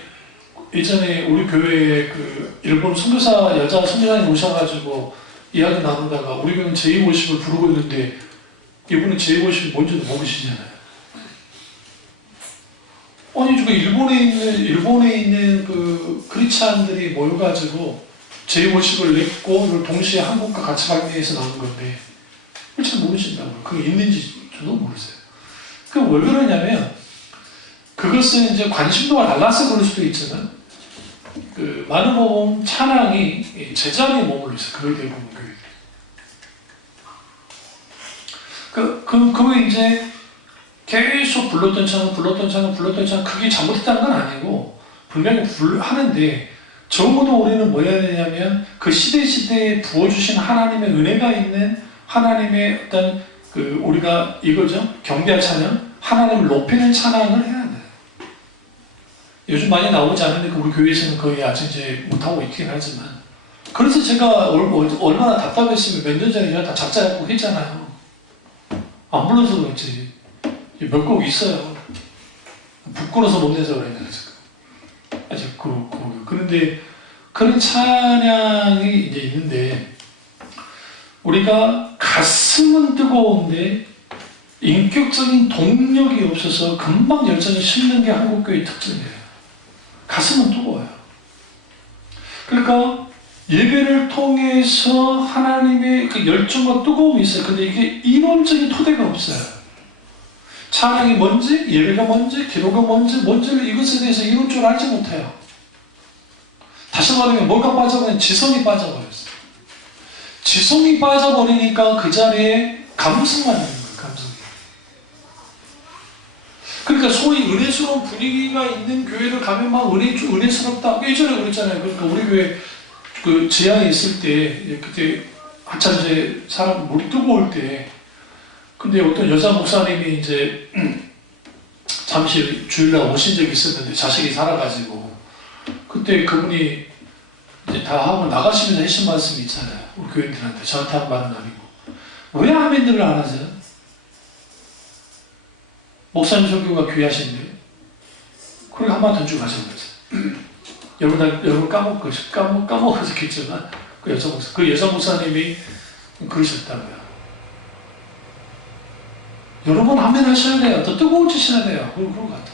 예전에 우리 교회에 일본 선교사, 여자 선교사님 오셔가지고 이야기 나누다가 우리 교회는 제2월십을 부르고 있는데 이분은 제2월십이 뭔지도 모르시잖아요. 아니, 지금 일본에 있는 크리스찬들이 모여가지고 제2월십을 냈고, 동시에 한국과 같이 발매해서 나온 건데, 그걸 잘 모르신다고요. 그게 있는지 저도 모르세요. 그게 왜 그러냐면, 그것은 이제 관심도가 달라서 그럴 수도 있지만, 많은 복음 찬양이 제자리에 머물러 있어요. 그걸 대부분 교회들이. 그거 이제 계속 불렀던 찬양, 그게 잘못했다는 건 아니고, 분명히 하는데, 적어도 우리는 뭐 해야 되냐면, 그 시대에 부어주신 하나님의 은혜가 있는 하나님의 어떤, 우리가 이거죠. 경배할 찬양, 하나님을 높이는 찬양을 해야 돼요. 요즘 많이 나오지 않으니까 우리 교회에서는 거의 아직 이제 못하고 있긴 하지만. 그래서 제가 얼마나 답답했으면 몇 년 전에 제가 다 작사 작곡 했잖아요. 안 불러서 그렇지. 몇 곡 있어요. 부끄러워서 못 내서 그랬냐, 지금. 아직 그런데 그런 찬양이 이제 있는데, 우리가 가슴은 뜨거운데 인격적인 동력이 없어서 금방 열정이 식는 게 한국교회의 특징이에요. 가슴은 뜨거워요. 그러니까 예배를 통해서 하나님의 열정과 뜨거움이 있어요. 근데 이게 이론적인 토대가 없어요. 찬양이 뭔지, 예배가 뭔지, 기도가 뭔지를 이것에 대해서 이럴 줄 알지 못해요. 다시 말하면 뭐가 빠져버리면 지성이 빠져버렸어요. 지성이 빠져버리니까 그 자리에 감성만 있는 거예요. 감성이. 그러니까 소위 은혜스러운 분위기가 있는 교회를 가면 막 은혜스럽다. 예전에 그랬잖아요. 그러니까 우리 교회 그 지하에 있을 때 그때 한참 이제 사람 물이 뜨거울 때 근데 어떤 여자 목사님이 이제 잠시 주일날 오신 적이 있었는데 자식이 살아가지고 그때 그분이 이제 다 하고 나가시면서 하신 말씀이 있잖아요. 우리 교인들한테 저한테 한 말은 아니고 왜 아멘들을 안 하세요? 목사님 설교가 귀하신데 그렇게 한마디 던지고 가셨어요. 여러분 까먹었겠지만 그 여자 목사님이 그러셨다고요. 여러분 아멘 하셔야 돼요. 더 뜨거운 짓 해야 돼요. 그런 것 같아요.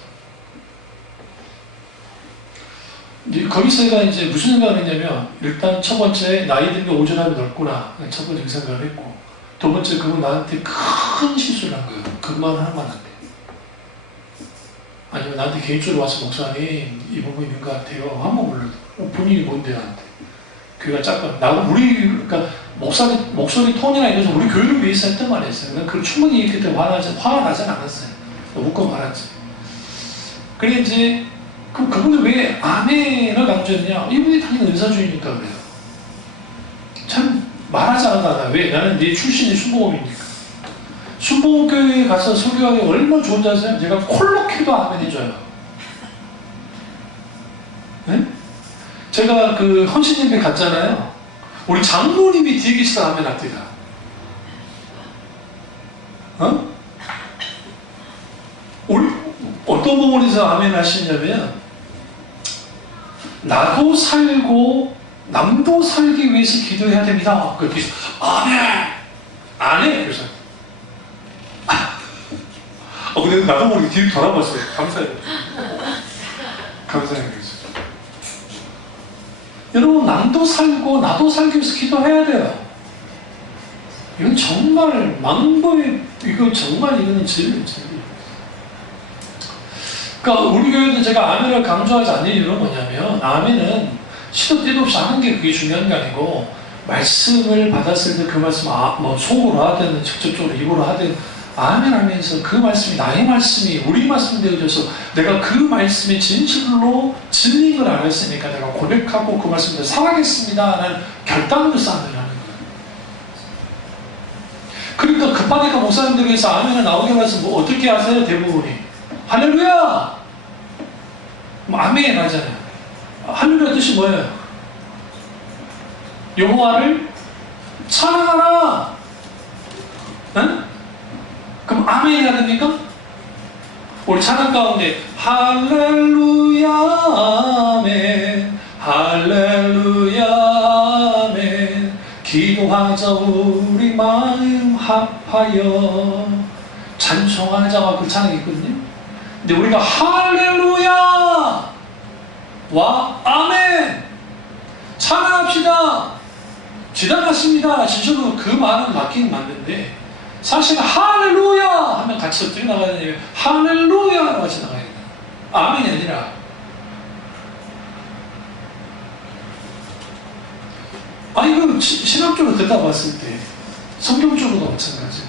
거기서 제가 이제 무슨 생각을 했냐면 일단 첫 번째 나이 들게 오전하면 넓구나. 첫 번째 생각을 했고 두 번째 그분 나한테 큰 실수를 한 거예요. 그만 하면 안 돼. 아니면 나한테 개인적으로 와서 목사님 이 부분이 있는 것 같아요. 한번 불러도 분위기 뭔데 나한테 교회가 작고 나고 우리 그러니까 목소리 톤이나 이래서 우리 교회를 위해서 했던 말이었어요. 난 그걸 충분히 그때 화가 나진 않았어요. 웃고 말았지. 그래 이제 그분이 왜 아멘을 강조했냐? 이분이 당연히 은사주의니까 그래요. 참 말하지 않아. 왜? 나는 내 출신이 순복음이니까. 순복음교회에 가서 설교하기 얼마나 좋은 줄 아세요? 제가 콜로키도 아멘 해줘요. 네? 제가 그 헌신예배 갔잖아요. 우리 장로님이 뒤에 계시다 아멘 합니다. 우리 어떤 부분에서 아멘 하시냐면 나도 살고 남도 살기 위해서 기도해야 됩니다. 그래서 아멘 안 해. 그래서 근데 나도 모르게 뒤를 돌아봤어요. 감사해요. 감사해요. 여러분 남도 살고 나도 살기 위해서 기도해야 돼요. 이건 정말 망보의 이거는 진리예요. 그러니까 우리 교회도 제가 아멘을 강조하지 않는 이유는 뭐냐면 아멘은 시도 때도 없이 하는 게 그게 중요한 게 아니고 말씀을 받았을 때 그 말씀 뭐 속으로 하든 직접적으로 입으로 하든 아멘 하면서 그 말씀이 나의 말씀이 우리 말씀이 되어져서 내가 그 말씀이 진실로 진리인 걸 알았으니까 내가 고백하고 그 말씀을 살아겠습니다 라는 결단으로 아멘을 하는 거예요. 그러니까 급하니까 목사님들에게서 아멘을 나오게 해서 뭐 어떻게 하세요? 대부분이 할렐루야! 뭐 아멘 하잖아요. 할렐루야 뜻이 뭐예요? 여호와를 찬양하라! 응? 그럼 아멘 해야 됩니까? 우리 찬양 가운데 할렐루야 아멘 할렐루야 아멘 기도하자 우리 마음 합하여 찬송하자가 그 찬양이 있거든요. 근데 우리가 할렐루야 와 아멘 찬양합시다 지나갔습니다 진실로 그 말은 맞긴 맞는데 사실 할렐루야 하면 같이 어떻게 나가야 되냐면 할렐루야라고 같이 나가야 돼요. 아멘이 아니라 이거 신학적으로 듣다 봤을 때 성경적으로도 마찬가지고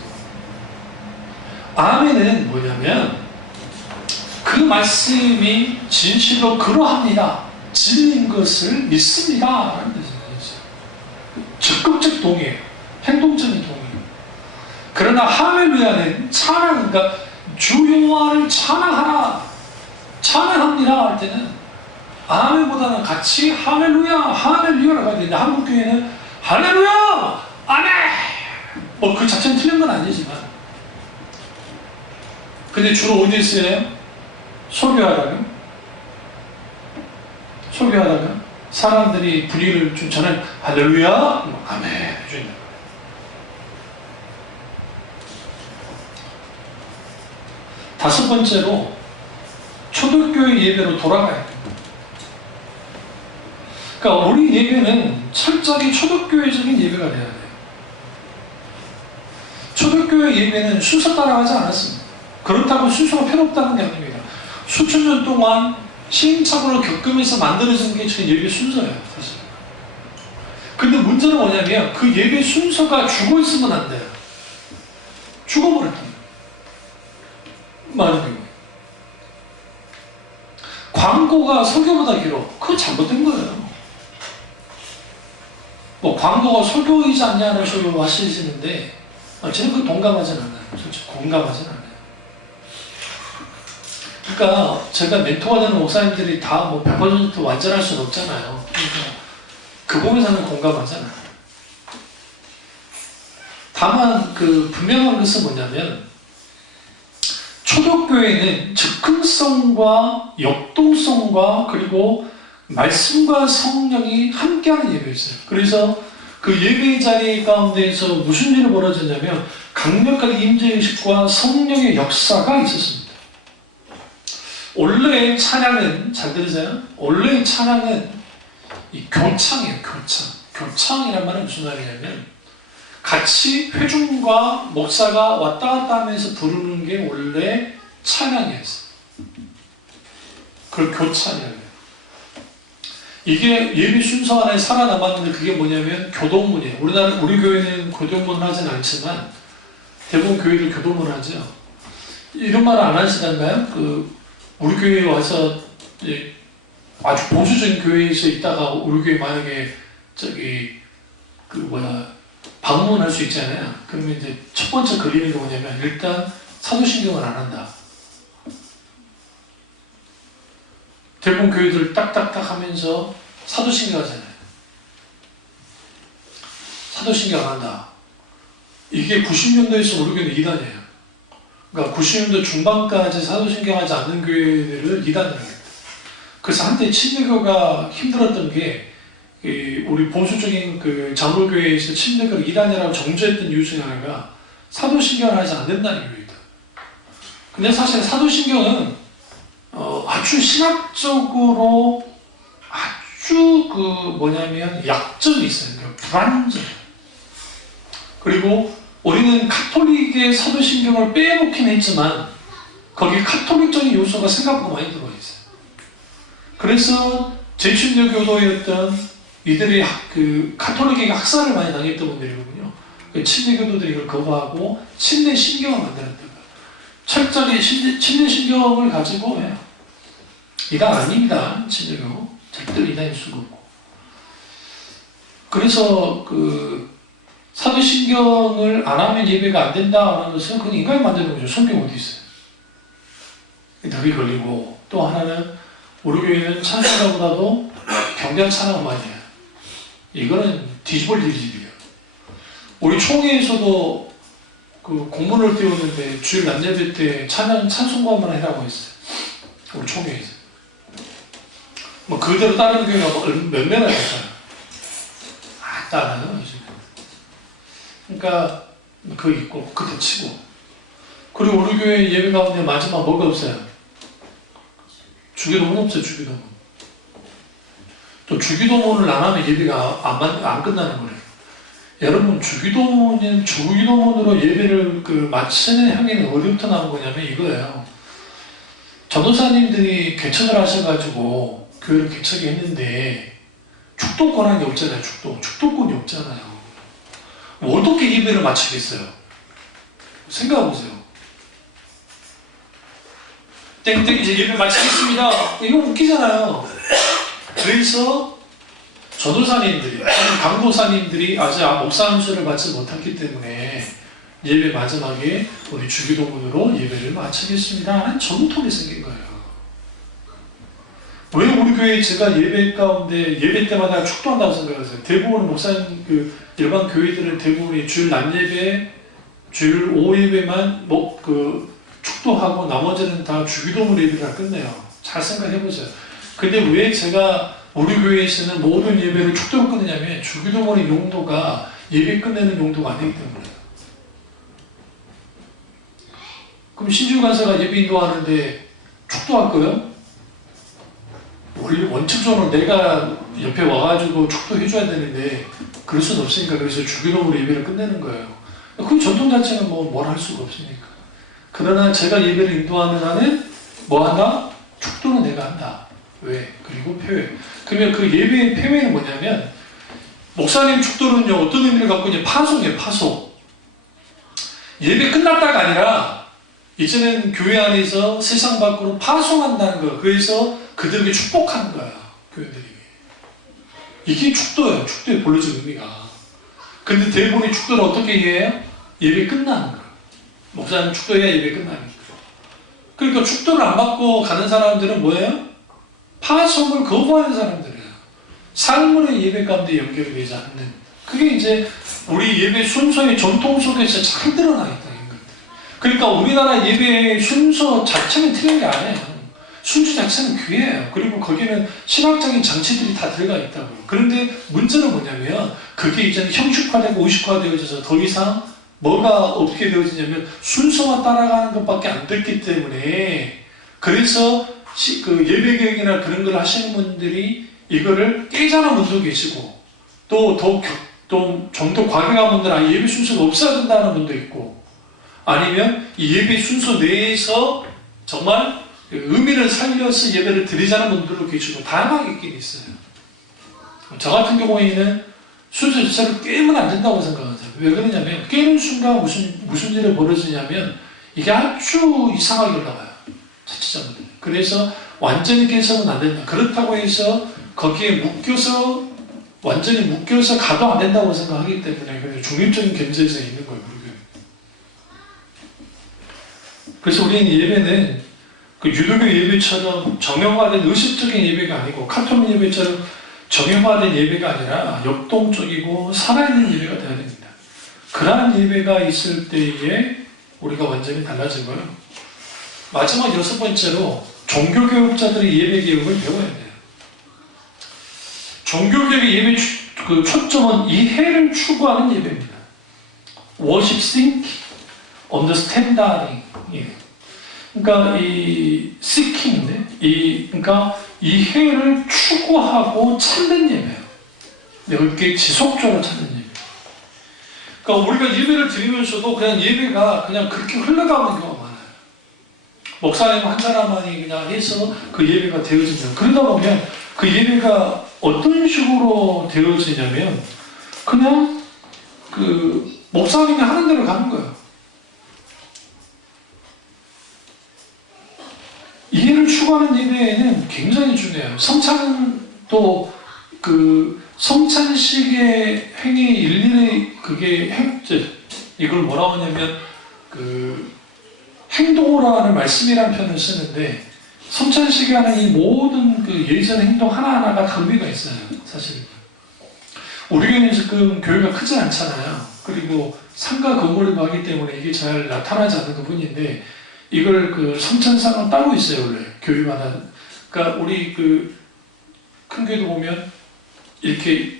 아멘은 뭐냐면 그 말씀이 진실로 그러합니다. 진리인 것을 믿습니다 라는 뜻이에요. 적극적 동의예요. 행동적인 동의. 그러나 할렐루야는 찬양, 그러니까 주 여호와를 찬양하라, 찬양합니다 할 때는 아멘보다는 같이 할렐루야, 할렐루야라고 해야 되는데 한국 교회는 할렐루야, 아멘. 그 자체는 틀린 건 아니지만, 근데 주로 어디에 쓰여요? 설교하다가 사람들이 분위기를 좀 전해 할렐루야, 아멘 해주는. 다섯 번째로 초대교회 예배로 돌아가야 됩니다. 그러니까 우리 예배는 철저하게 초대교회적인 예배가 돼야 돼요. 초대교회 예배는 순서 따라가지 않았습니다. 그렇다고 순서가 필요 없다는 게 아닙니다. 수천 년 동안 시행착오를 겪으면서 만들어진 게 지금 예배 순서예요, 사실. 근데 문제는 뭐냐면 그 예배 순서가 죽어 있으면 안 돼요. 죽어버렸단 말이에요. 많은 경우에. 광고가 설교보다 길어. 그거 잘못된 거예요. 뭐 광고가 설교이지 않냐는 식으로 하시는데 저는 그 동감하진 않아요. 솔직히 공감하진 않아요. 그러니까 제가 멘토가 되는 목사님들이 다 뭐 100% 완전할 수는 없잖아요. 그러니까 그 부분에서는 공감하잖아요. 다만 그 분명한 것은 뭐냐면 초대교회는 즉흥성과 역동성과 그리고 말씀과 성령이 함께하는 예배였어요. 그래서 그 예배의 자리 가운데에서 무슨 일이 벌어졌냐면 강력한 임재의식과 성령의 역사가 있었습니다. 원래의 찬양은, 잘 들으세요? 원래의 찬양은 이 교창이에요. 교창이란 말은 무슨 말이냐면 같이 회중과 목사가 왔다 갔다 하면서 부르는 게 원래 찬양이었어요. 그걸 교찬이라고 해요. 이게 예비 순서 안에 살아남았는데 그게 뭐냐면 교동문이에요. 우리 교회는 교동문을 하진 않지만 대부분 교회들 교동문을 하죠. 이런 말을 안 하시던가요? 우리 교회에 와서 아주 보수적인 교회에서 있다가 우리 교회 만약에 방문할 수 있잖아요. 그러면 이제 첫 번째 걸리는 게 뭐냐면 일단 사도신경을 안 한다. 대부분 교회들 딱딱딱 하면서 사도신경 하잖아요. 사도신경 안 한다. 이게 90년도에서 우리 교회는 이단이에요. 그러니까 90년도 중반까지 사도신경 하지 않는 교회들을 이단이라고 합니다. 그래서 한때 침례교가 힘들었던 게 우리 보수적인 그 장로교회에서 침례교를 이단이라고 정죄했던 이유 중에 하나가 사도신경을 하지 않는다는 이유입니다. 근데 사실 사도신경은 아주 신학적으로 아주 약점이 있어요. 그러니까 불완전. 그리고 우리는 카톨릭의 사도신경을 빼놓긴 했지만 거기에 카톨릭적인 요소가 생각보다 많이 들어가 있어요. 그래서 제침례교도였던 이들이 카톨릭에게 학살을 많이 당했던 분들이거든요. 침례교도들이 이걸 거부하고 침례신경을 만들었던 거예요. 철저히 침례신경을 가지고 해요. 이단 아닙니다. 침례교. 절대로 이단일 수가 없고. 그래서 사도신경을 안 하면 예배가 안 된다는 것은 그건 인간이 만드는 거죠. 성경 어디 있어요? 덕이 걸리고 또 하나는 우리 교회는 찬송가보다도 경전 찬양을 많이 해요. 이거는 뒤집을 일이에요. 우리 총회에서도 공문을 띄웠는데 주일 낮예배 때 찬송가만 해라고 했어요. 우리 총회에서. 그대로 다른 교회가 몇 명이나 됐어요. 따라요. 그러니까 그거 있고 그때 치고. 그리고 우리 교회 예배 가운데 마지막 뭐가 없어요? 주기도문 없어요. 주기도문. 또 주기도문을 안 하면 예배가 안 끝나는 거예요. 여러분 주기도문으로 예배를 마치는 향기는 어디부터 나온 거냐면 이거예요. 전도사님들이 개척을 하셔가지고 교회를 개척했는데 축도 권한이 없잖아요. 축도권이 없잖아요. 어떻게 예배를 마치겠어요? 생각해보세요. 땡땡 이제 예배 마치겠습니다. 이거 웃기잖아요. 그래서 전도사님들이 강도사님들이 아직 목사 안수를 받지 못했기 때문에 예배 마지막에 우리 주기도문으로 예배를 마치겠습니다 하는 전통이 생긴 거예요. 왜 우리 교회 제가 예배 가운데 예배 때마다 축도한다고 생각하세요? 대부분 목사님 일반 교회들은 대부분이 주일 낮 예배, 주일 오후 예배만 축도하고 나머지는 다 주기도문 예배를 끝내요. 잘 생각해보세요. 근데 왜 제가 우리 교회에서는 모든 예배를 축도로 끝내냐면 주기도문의 용도가 예배 끝내는 용도가 아니기 때문에. 그럼 신주 간사가 예배 인도하는데 축도할 거예요? 원칙적으로 내가 옆에 와가지고 축도해줘야 되는데 그럴 수는 없으니까 그래서 주기도문으로 예배를 끝내는 거예요. 그 전통 자체는 뭘 할 수가 없으니까. 그러나 제가 예배를 인도하는 한은 뭐 한다? 축도는 내가 한다. 왜? 그리고 표회. 그러면 그 예배의 표회는 뭐냐면 목사님 축도는요 어떤 의미를 갖고 있냐? 파송이에요. 파송. 예배 끝났다가 아니라 이제는 교회 안에서 세상 밖으로 파송한다는 거예요. 그래서 그들에게 축복하는 거야. 교회들에게. 이게 축도예요. 축도의 본래적 의미가. 근데 대부분의 축도를 어떻게 이해해요? 예배 끝나는 거예요. 목사님 축도해야 예배 끝나는 거예요. 그러니까 축도를 안 받고 가는 사람들은 뭐예요? 파송을 거부하는 사람들이에요. 삶으로의 예배 가운데 연결이 되지 않는. 그게 이제 우리 예배 순서의 전통 속에서 잘 드러나 있다. 그러니까 우리나라 예배의 순서 자체는 틀린 게 아니에요. 순서 자체는 귀해요. 그리고 거기는 신학적인 장치들이 다 들어가 있다고요. 그런데 문제는 뭐냐면 그게 이제는 형식화되고 의식화되어져서 더 이상 뭐가 어떻게 되어지냐면 순서만 따라가는 것밖에 안 됐기 때문에 그래서 그 예배교육이나 그런 걸 하시는 분들이 이거를 깨자는 분도 계시고 또 좀 더 과격한 분들은 예배 순서가 없어야 된다는 분도 있고 아니면 이 예배 순서 내에서 정말 의미를 살려서 예배를 드리자는 분들도 계시고 다양하게 있긴 있어요. 저 같은 경우에는 순서 자체를 깨면 안 된다고 생각하세요. 왜 그러냐면 깨는 순간 무슨 일이 벌어지냐면 이게 아주 이상하게 올라가요. 자칫하면. 그래서 완전히 깨서는 안 된다. 그렇다고 해서 거기에 완전히 묶여서 가도 안 된다고 생각하기 때문에 중립적인 견제에서 있는 거예요. 그래서 우리는 예배는 그 유대교 예배처럼 정형화된 의식적인 예배가 아니고 카톨릭 예배처럼 정형화된 예배가 아니라 역동적이고 살아있는 예배가 되어야 됩니다. 그러한 예배가 있을 때에 우리가 완전히 달라지고요. 마지막 6번째로 종교교육자들의 예배교육을 배워야 돼요. 종교교육의 예배 그 초점은 이해를 추구하는 예배입니다. Worship, think, understanding. 예. 그러니까 이 seeking인데, 그러니까 이해를 추구하고 찾는 예배예요. 넓게 지속적으로 찾는 예배. 그러니까 우리가 예배를 드리면서도 그냥 예배가 그냥 그렇게 흘러가는 경우가 많아요. 목사님 한 사람만이 그냥 해서 그 예배가 되어지면 그러다 보면 그 예배가 어떤 식으로 되어지냐면 그냥 그 목사님이 하는 대로 가는 거예요. 이해를 추구하는 예배에는 굉장히 중요해요. 성찬도 그 성찬식의 행위 일일이 그게 이걸 뭐라고 하냐면 그 행동으로 하는 말씀이라는 표현을 쓰는데 성찬식에 하는 이 모든 그 예전 행동 하나하나가 다 의미가 있어요. 사실 우리 교회는 지금 교회가 크지 않잖아요. 그리고 상가 건물을 하기 때문에 이게 잘 나타나지 않는 것 뿐인데 이걸 그 성찬상은 따로 있어요. 원래 교회마다. 그러니까 우리 그 큰 교회도 보면 이렇게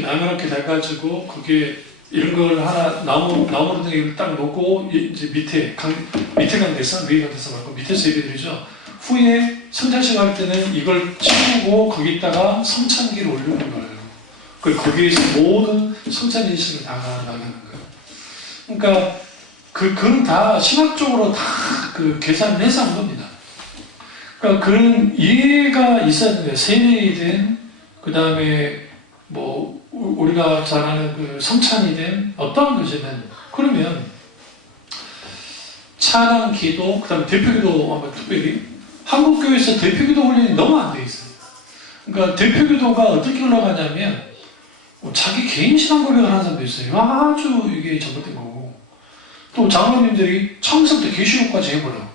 나무렇게 돼가지고 그게 이런 걸 하나 나무로 된 이걸 딱 놓고 이제 밑에 강대상 위에 강대상 말고 밑에서 예배드리죠. 후에 성찬식 할 때는 이걸 치우고 거기다가 성찬기를 올리는 거예요. 거기에서 모든 성찬 인식을 다 나가는 거예요. 그러니까 그건 다 신학적으로 다 그 계산을 해서 한 겁니다. 그러니까 그런 이해가 있어야 돼요. 세례이든 그 다음에 뭐 우리가 잘 아는 그 성찬이든 어떠한 것이든 그러면 찬양, 기도, 그 다음에 대표기도 한번 특별히 한국교회에서 대표기도 훈련이 너무 안 돼 있어요. 그러니까 대표기도가 어떻게 올라가냐면 자기 개인 신앙 고백을 하는 사람도 있어요. 아주 이게 잘못된 거고 또 장로님들이 처음부터 계시록까지 해버려.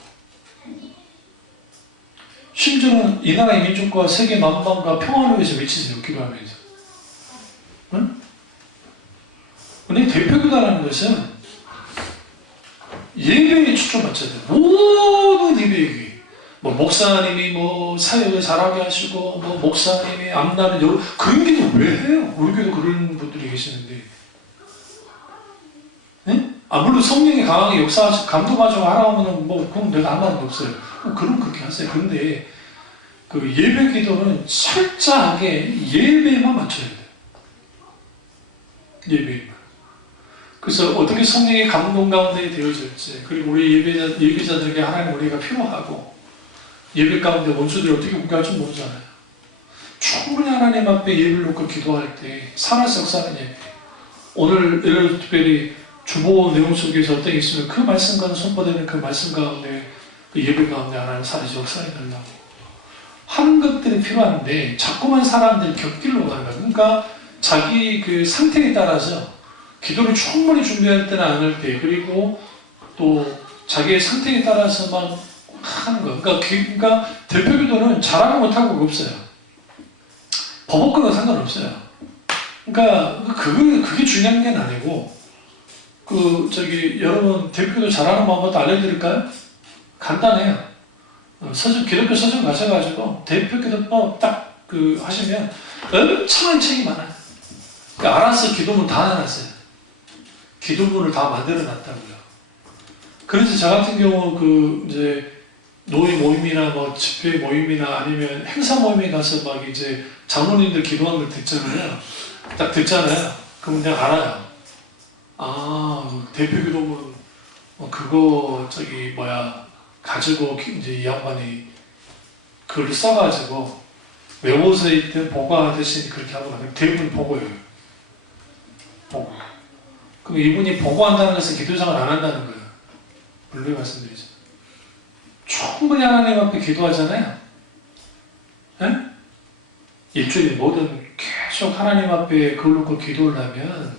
심지어는 이 나라의 민족과 세계 만방과 평화를 위해서 외치세요. 기도하면서. 응? 근데 대표기도라는 것은 예배에 초점맞춰야 돼요. 모든 예배에 뭐 목사님이 뭐 사역을 잘하게 하시고 뭐 목사님이 앞나는 여러 그런 기도 왜 해요? 우리 교회도 그런 분들이 계시는데 네? 물론 성령이 강하게 역사하시고 감동하시고 하라고 하면 뭐 그건 내가 안 하는 게 없어요. 그럼 그렇게 하세요. 그런데 그 예배 기도는 철저하게 예배에만 맞춰야 돼요. 예배에만. 그래서 어떻게 성령의 감동 가운데 되어질지, 그리고 우리 예배자들에게 하나님 우리가 필요하고, 예배 가운데 원수들이 어떻게 공격할지 모르잖아요. 충분히 하나님 앞에 예배를 놓고 기도할 때 살아서 역사하는 예배. 오늘 예를 들어 특별히 주보 내용 속에서 어떤 게 있으면 그 말씀과는 선포되는 그 말씀 가운데, 그 예배 가운데 하나님 살아서 역사해 달라고 하는 것들이 필요한데, 자꾸만 사람들이 곁길로 가는 거예요. 그러니까 자기 그 상태에 따라서 기도를 충분히 준비할 때는 안 할 때, 그리고 또 자기의 상태에 따라서만 하는 거. 그러니까 대표 기도는 잘하고 못하고 없어요. 법업과는 상관없어요. 그러니까 그게 중요한 게 아니고, 여러분 대표 기도 잘하는 방법도 알려드릴까요? 간단해요. 기독교 서점 가셔가지고 대표 기도법 딱 하시면 엄청난 책이 많아요. 알아서 기도문 다 해놨어요. 기도문을 다 만들어 놨다고요. 그래서 저 같은 경우 이제 노예 모임이나 뭐 집회 모임이나 아니면 행사 모임에 가서 막 이제 장로님들 기도하는 걸 듣잖아요. 딱 듣잖아요. 그럼 내가 알아요. 대표 기도문 그거 가지고 이제 이 양반이 글을 써가지고 외워서 있든 보고하듯이 그렇게 하고 나면 대부분 보고예요. 보고. 그럼 이분이 보고한다는 것은 기도생활 안 한다는 거예요. 분명히 말씀드리죠. 충분히 하나님 앞에 기도하잖아요. 네? 일주일에 뭐든 계속 하나님 앞에 그걸 놓고 기도를 하면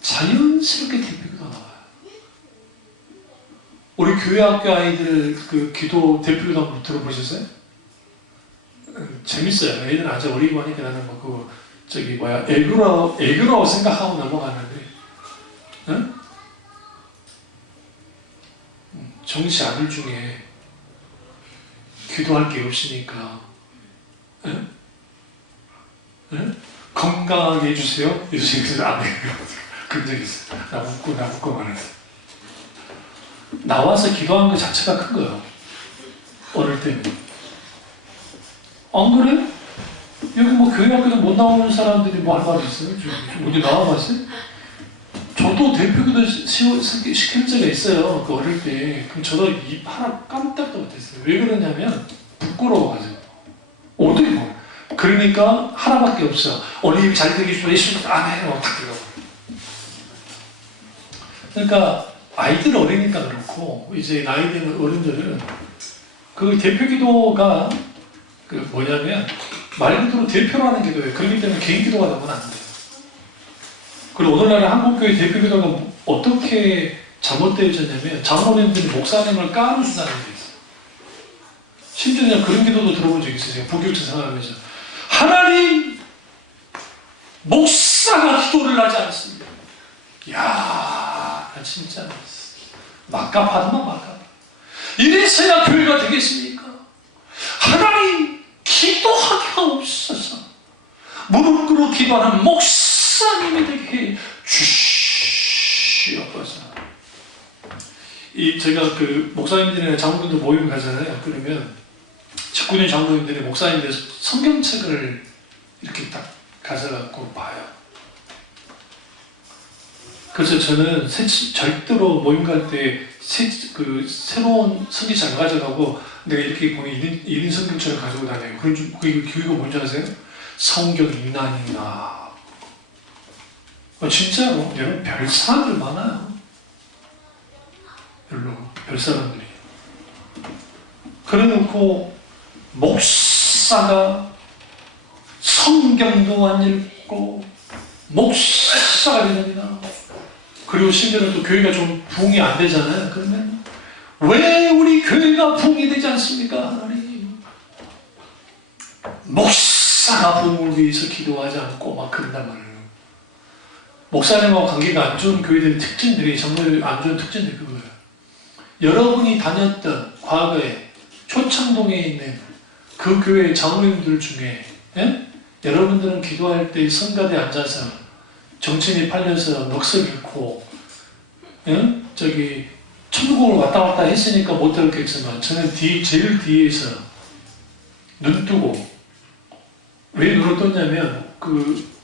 자연스럽게 대표기도가 나와요. 우리 교회 학교 아이들 기도 대표기도 한번 들어보셨어요? 재밌어요. 애들은 아주 어리고 하니까 나는 애교라고 생각하고 넘어가는데, 응? 정치 아들 중에 기도할 게 없으니까, 응? 응? 건강하게 해주세요. 이러시면서 안 해요. 그런 적 있어요. 나 웃고 말하는. 나와서 기도한 것 자체가 큰 거예요. 어릴 때는. 안 그래? 여기 뭐 교회 학교도 못 나오는 사람들이 뭐 할 말이 있어요? 어디 나와봤어요? 저도 대표기도 시킬 적이 있어요. 어릴 때. 그럼 저도 입 하나 깜짝도 못했어요. 왜 그러냐면 부끄러워가지고. 어떻게 뭐. 그러니까 하나밖에 없어. 오늘 입 잘 되게 주면 예수님 아멘. 딱 들어. 그러니까 아이들 어리니까 그렇고, 이제 나이 든 어른들은 대표기도가 뭐냐면 말 그대로 대표로 하는 기도예요. 그렇기 때문에 개인 기도가 되면 안 돼요. 그리고 오늘날의 한국교회 대표기도가 어떻게 잘못되어졌냐면 장로님들이 목사님을 까는 수단이 돼 있어요. 심지어 그냥 그런 기도도 들어본 적이 있어요. 부교육자 생활하면서 하나님, 목사가 기도를 하지 않습니다. 이야, 진짜 막갑하더만 막갑. 이래서야 교회가 되겠습니까? 하나님, 기도하게 하옵소서. 무릎 꿇어 기도하는 목사님이 되게 주시옵소서. 제가 목사님들이나 장로님들 모임 가잖아요. 그러면 직군의 장로님들이 목사님들 성경책을 이렇게 딱 가져갖고 봐요. 그래서 저는 절대로 모임 갈 때 새로운 성경책 안 가져가고 내가 이렇게 보면 1인 성경책을 가지고 다녀요. 그게 교육이 뭔지 아세요? 성경 인난인가. 진짜로 여러분 별 사람들 많아요. 별 사람들이. 그래놓고 목사가 성경도 안 읽고 목사가 됩니다. 그리고 심지어는 또 교회가 좀 부흥이 안 되잖아요. 그러면 왜 우리 교회가 부흥이 되지 않습니까? 하나님, 목사가 부흥을 위해서 기도하지 않고 막 그런단 말이에요. 목사님하고 관계가 안 좋은 교회들의 특징들이 정말 안 좋은 특징들이 그거예요. 여러분이 다녔던 과거에 초창동에 있는 그 교회의 장로님들 중에 여러분들은 기도할 때 성가대에 앉아서 정신이 팔려서 넋을 잃고 천국을 왔다 갔다 했으니까 못 들었겠지만 저는 제일 뒤에서 눈 뜨고, 왜 눈을 떴냐면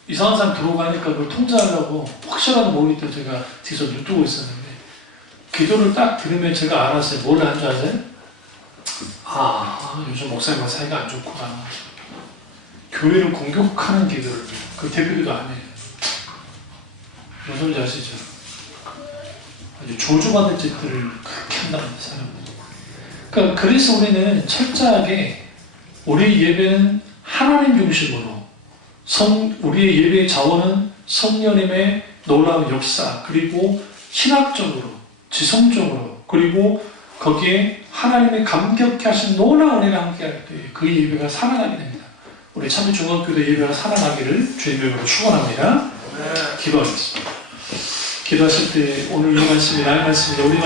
이상한 사람 들어가니까 그걸 통제하려고 커져라는 모니터 제가 뒤에서 눈뜨고 있었는데 기도를 딱 들으면 제가 알았어요. 뭐를 한 줄 아세요? 아, 요즘 목사님과 사이가 안 좋구나. 교회를 공격하는 기도를, 그 대표기도 아니에요. 무슨 소리인지 아시죠? 아주 저주받을 짓들을 그렇게 한다는 사람은. 그러니까 그래서 우리는 철저하게 우리 예배는 하나님 중심으로 우리의 예배의 자원은 성령님의 놀라운 역사, 그리고 신학적으로, 지성적으로, 그리고 거기에 하나님의 감격케 하신 놀라운 은혜가 함께할 때 그 예배가 살아나게 됩니다. 우리 참여 중학교도 예배가 살아나기를 주님의 이름으로 축원합니다. 기도하겠습니다. 기도하실 때 오늘 이 말씀이 나의 말씀이다. 우리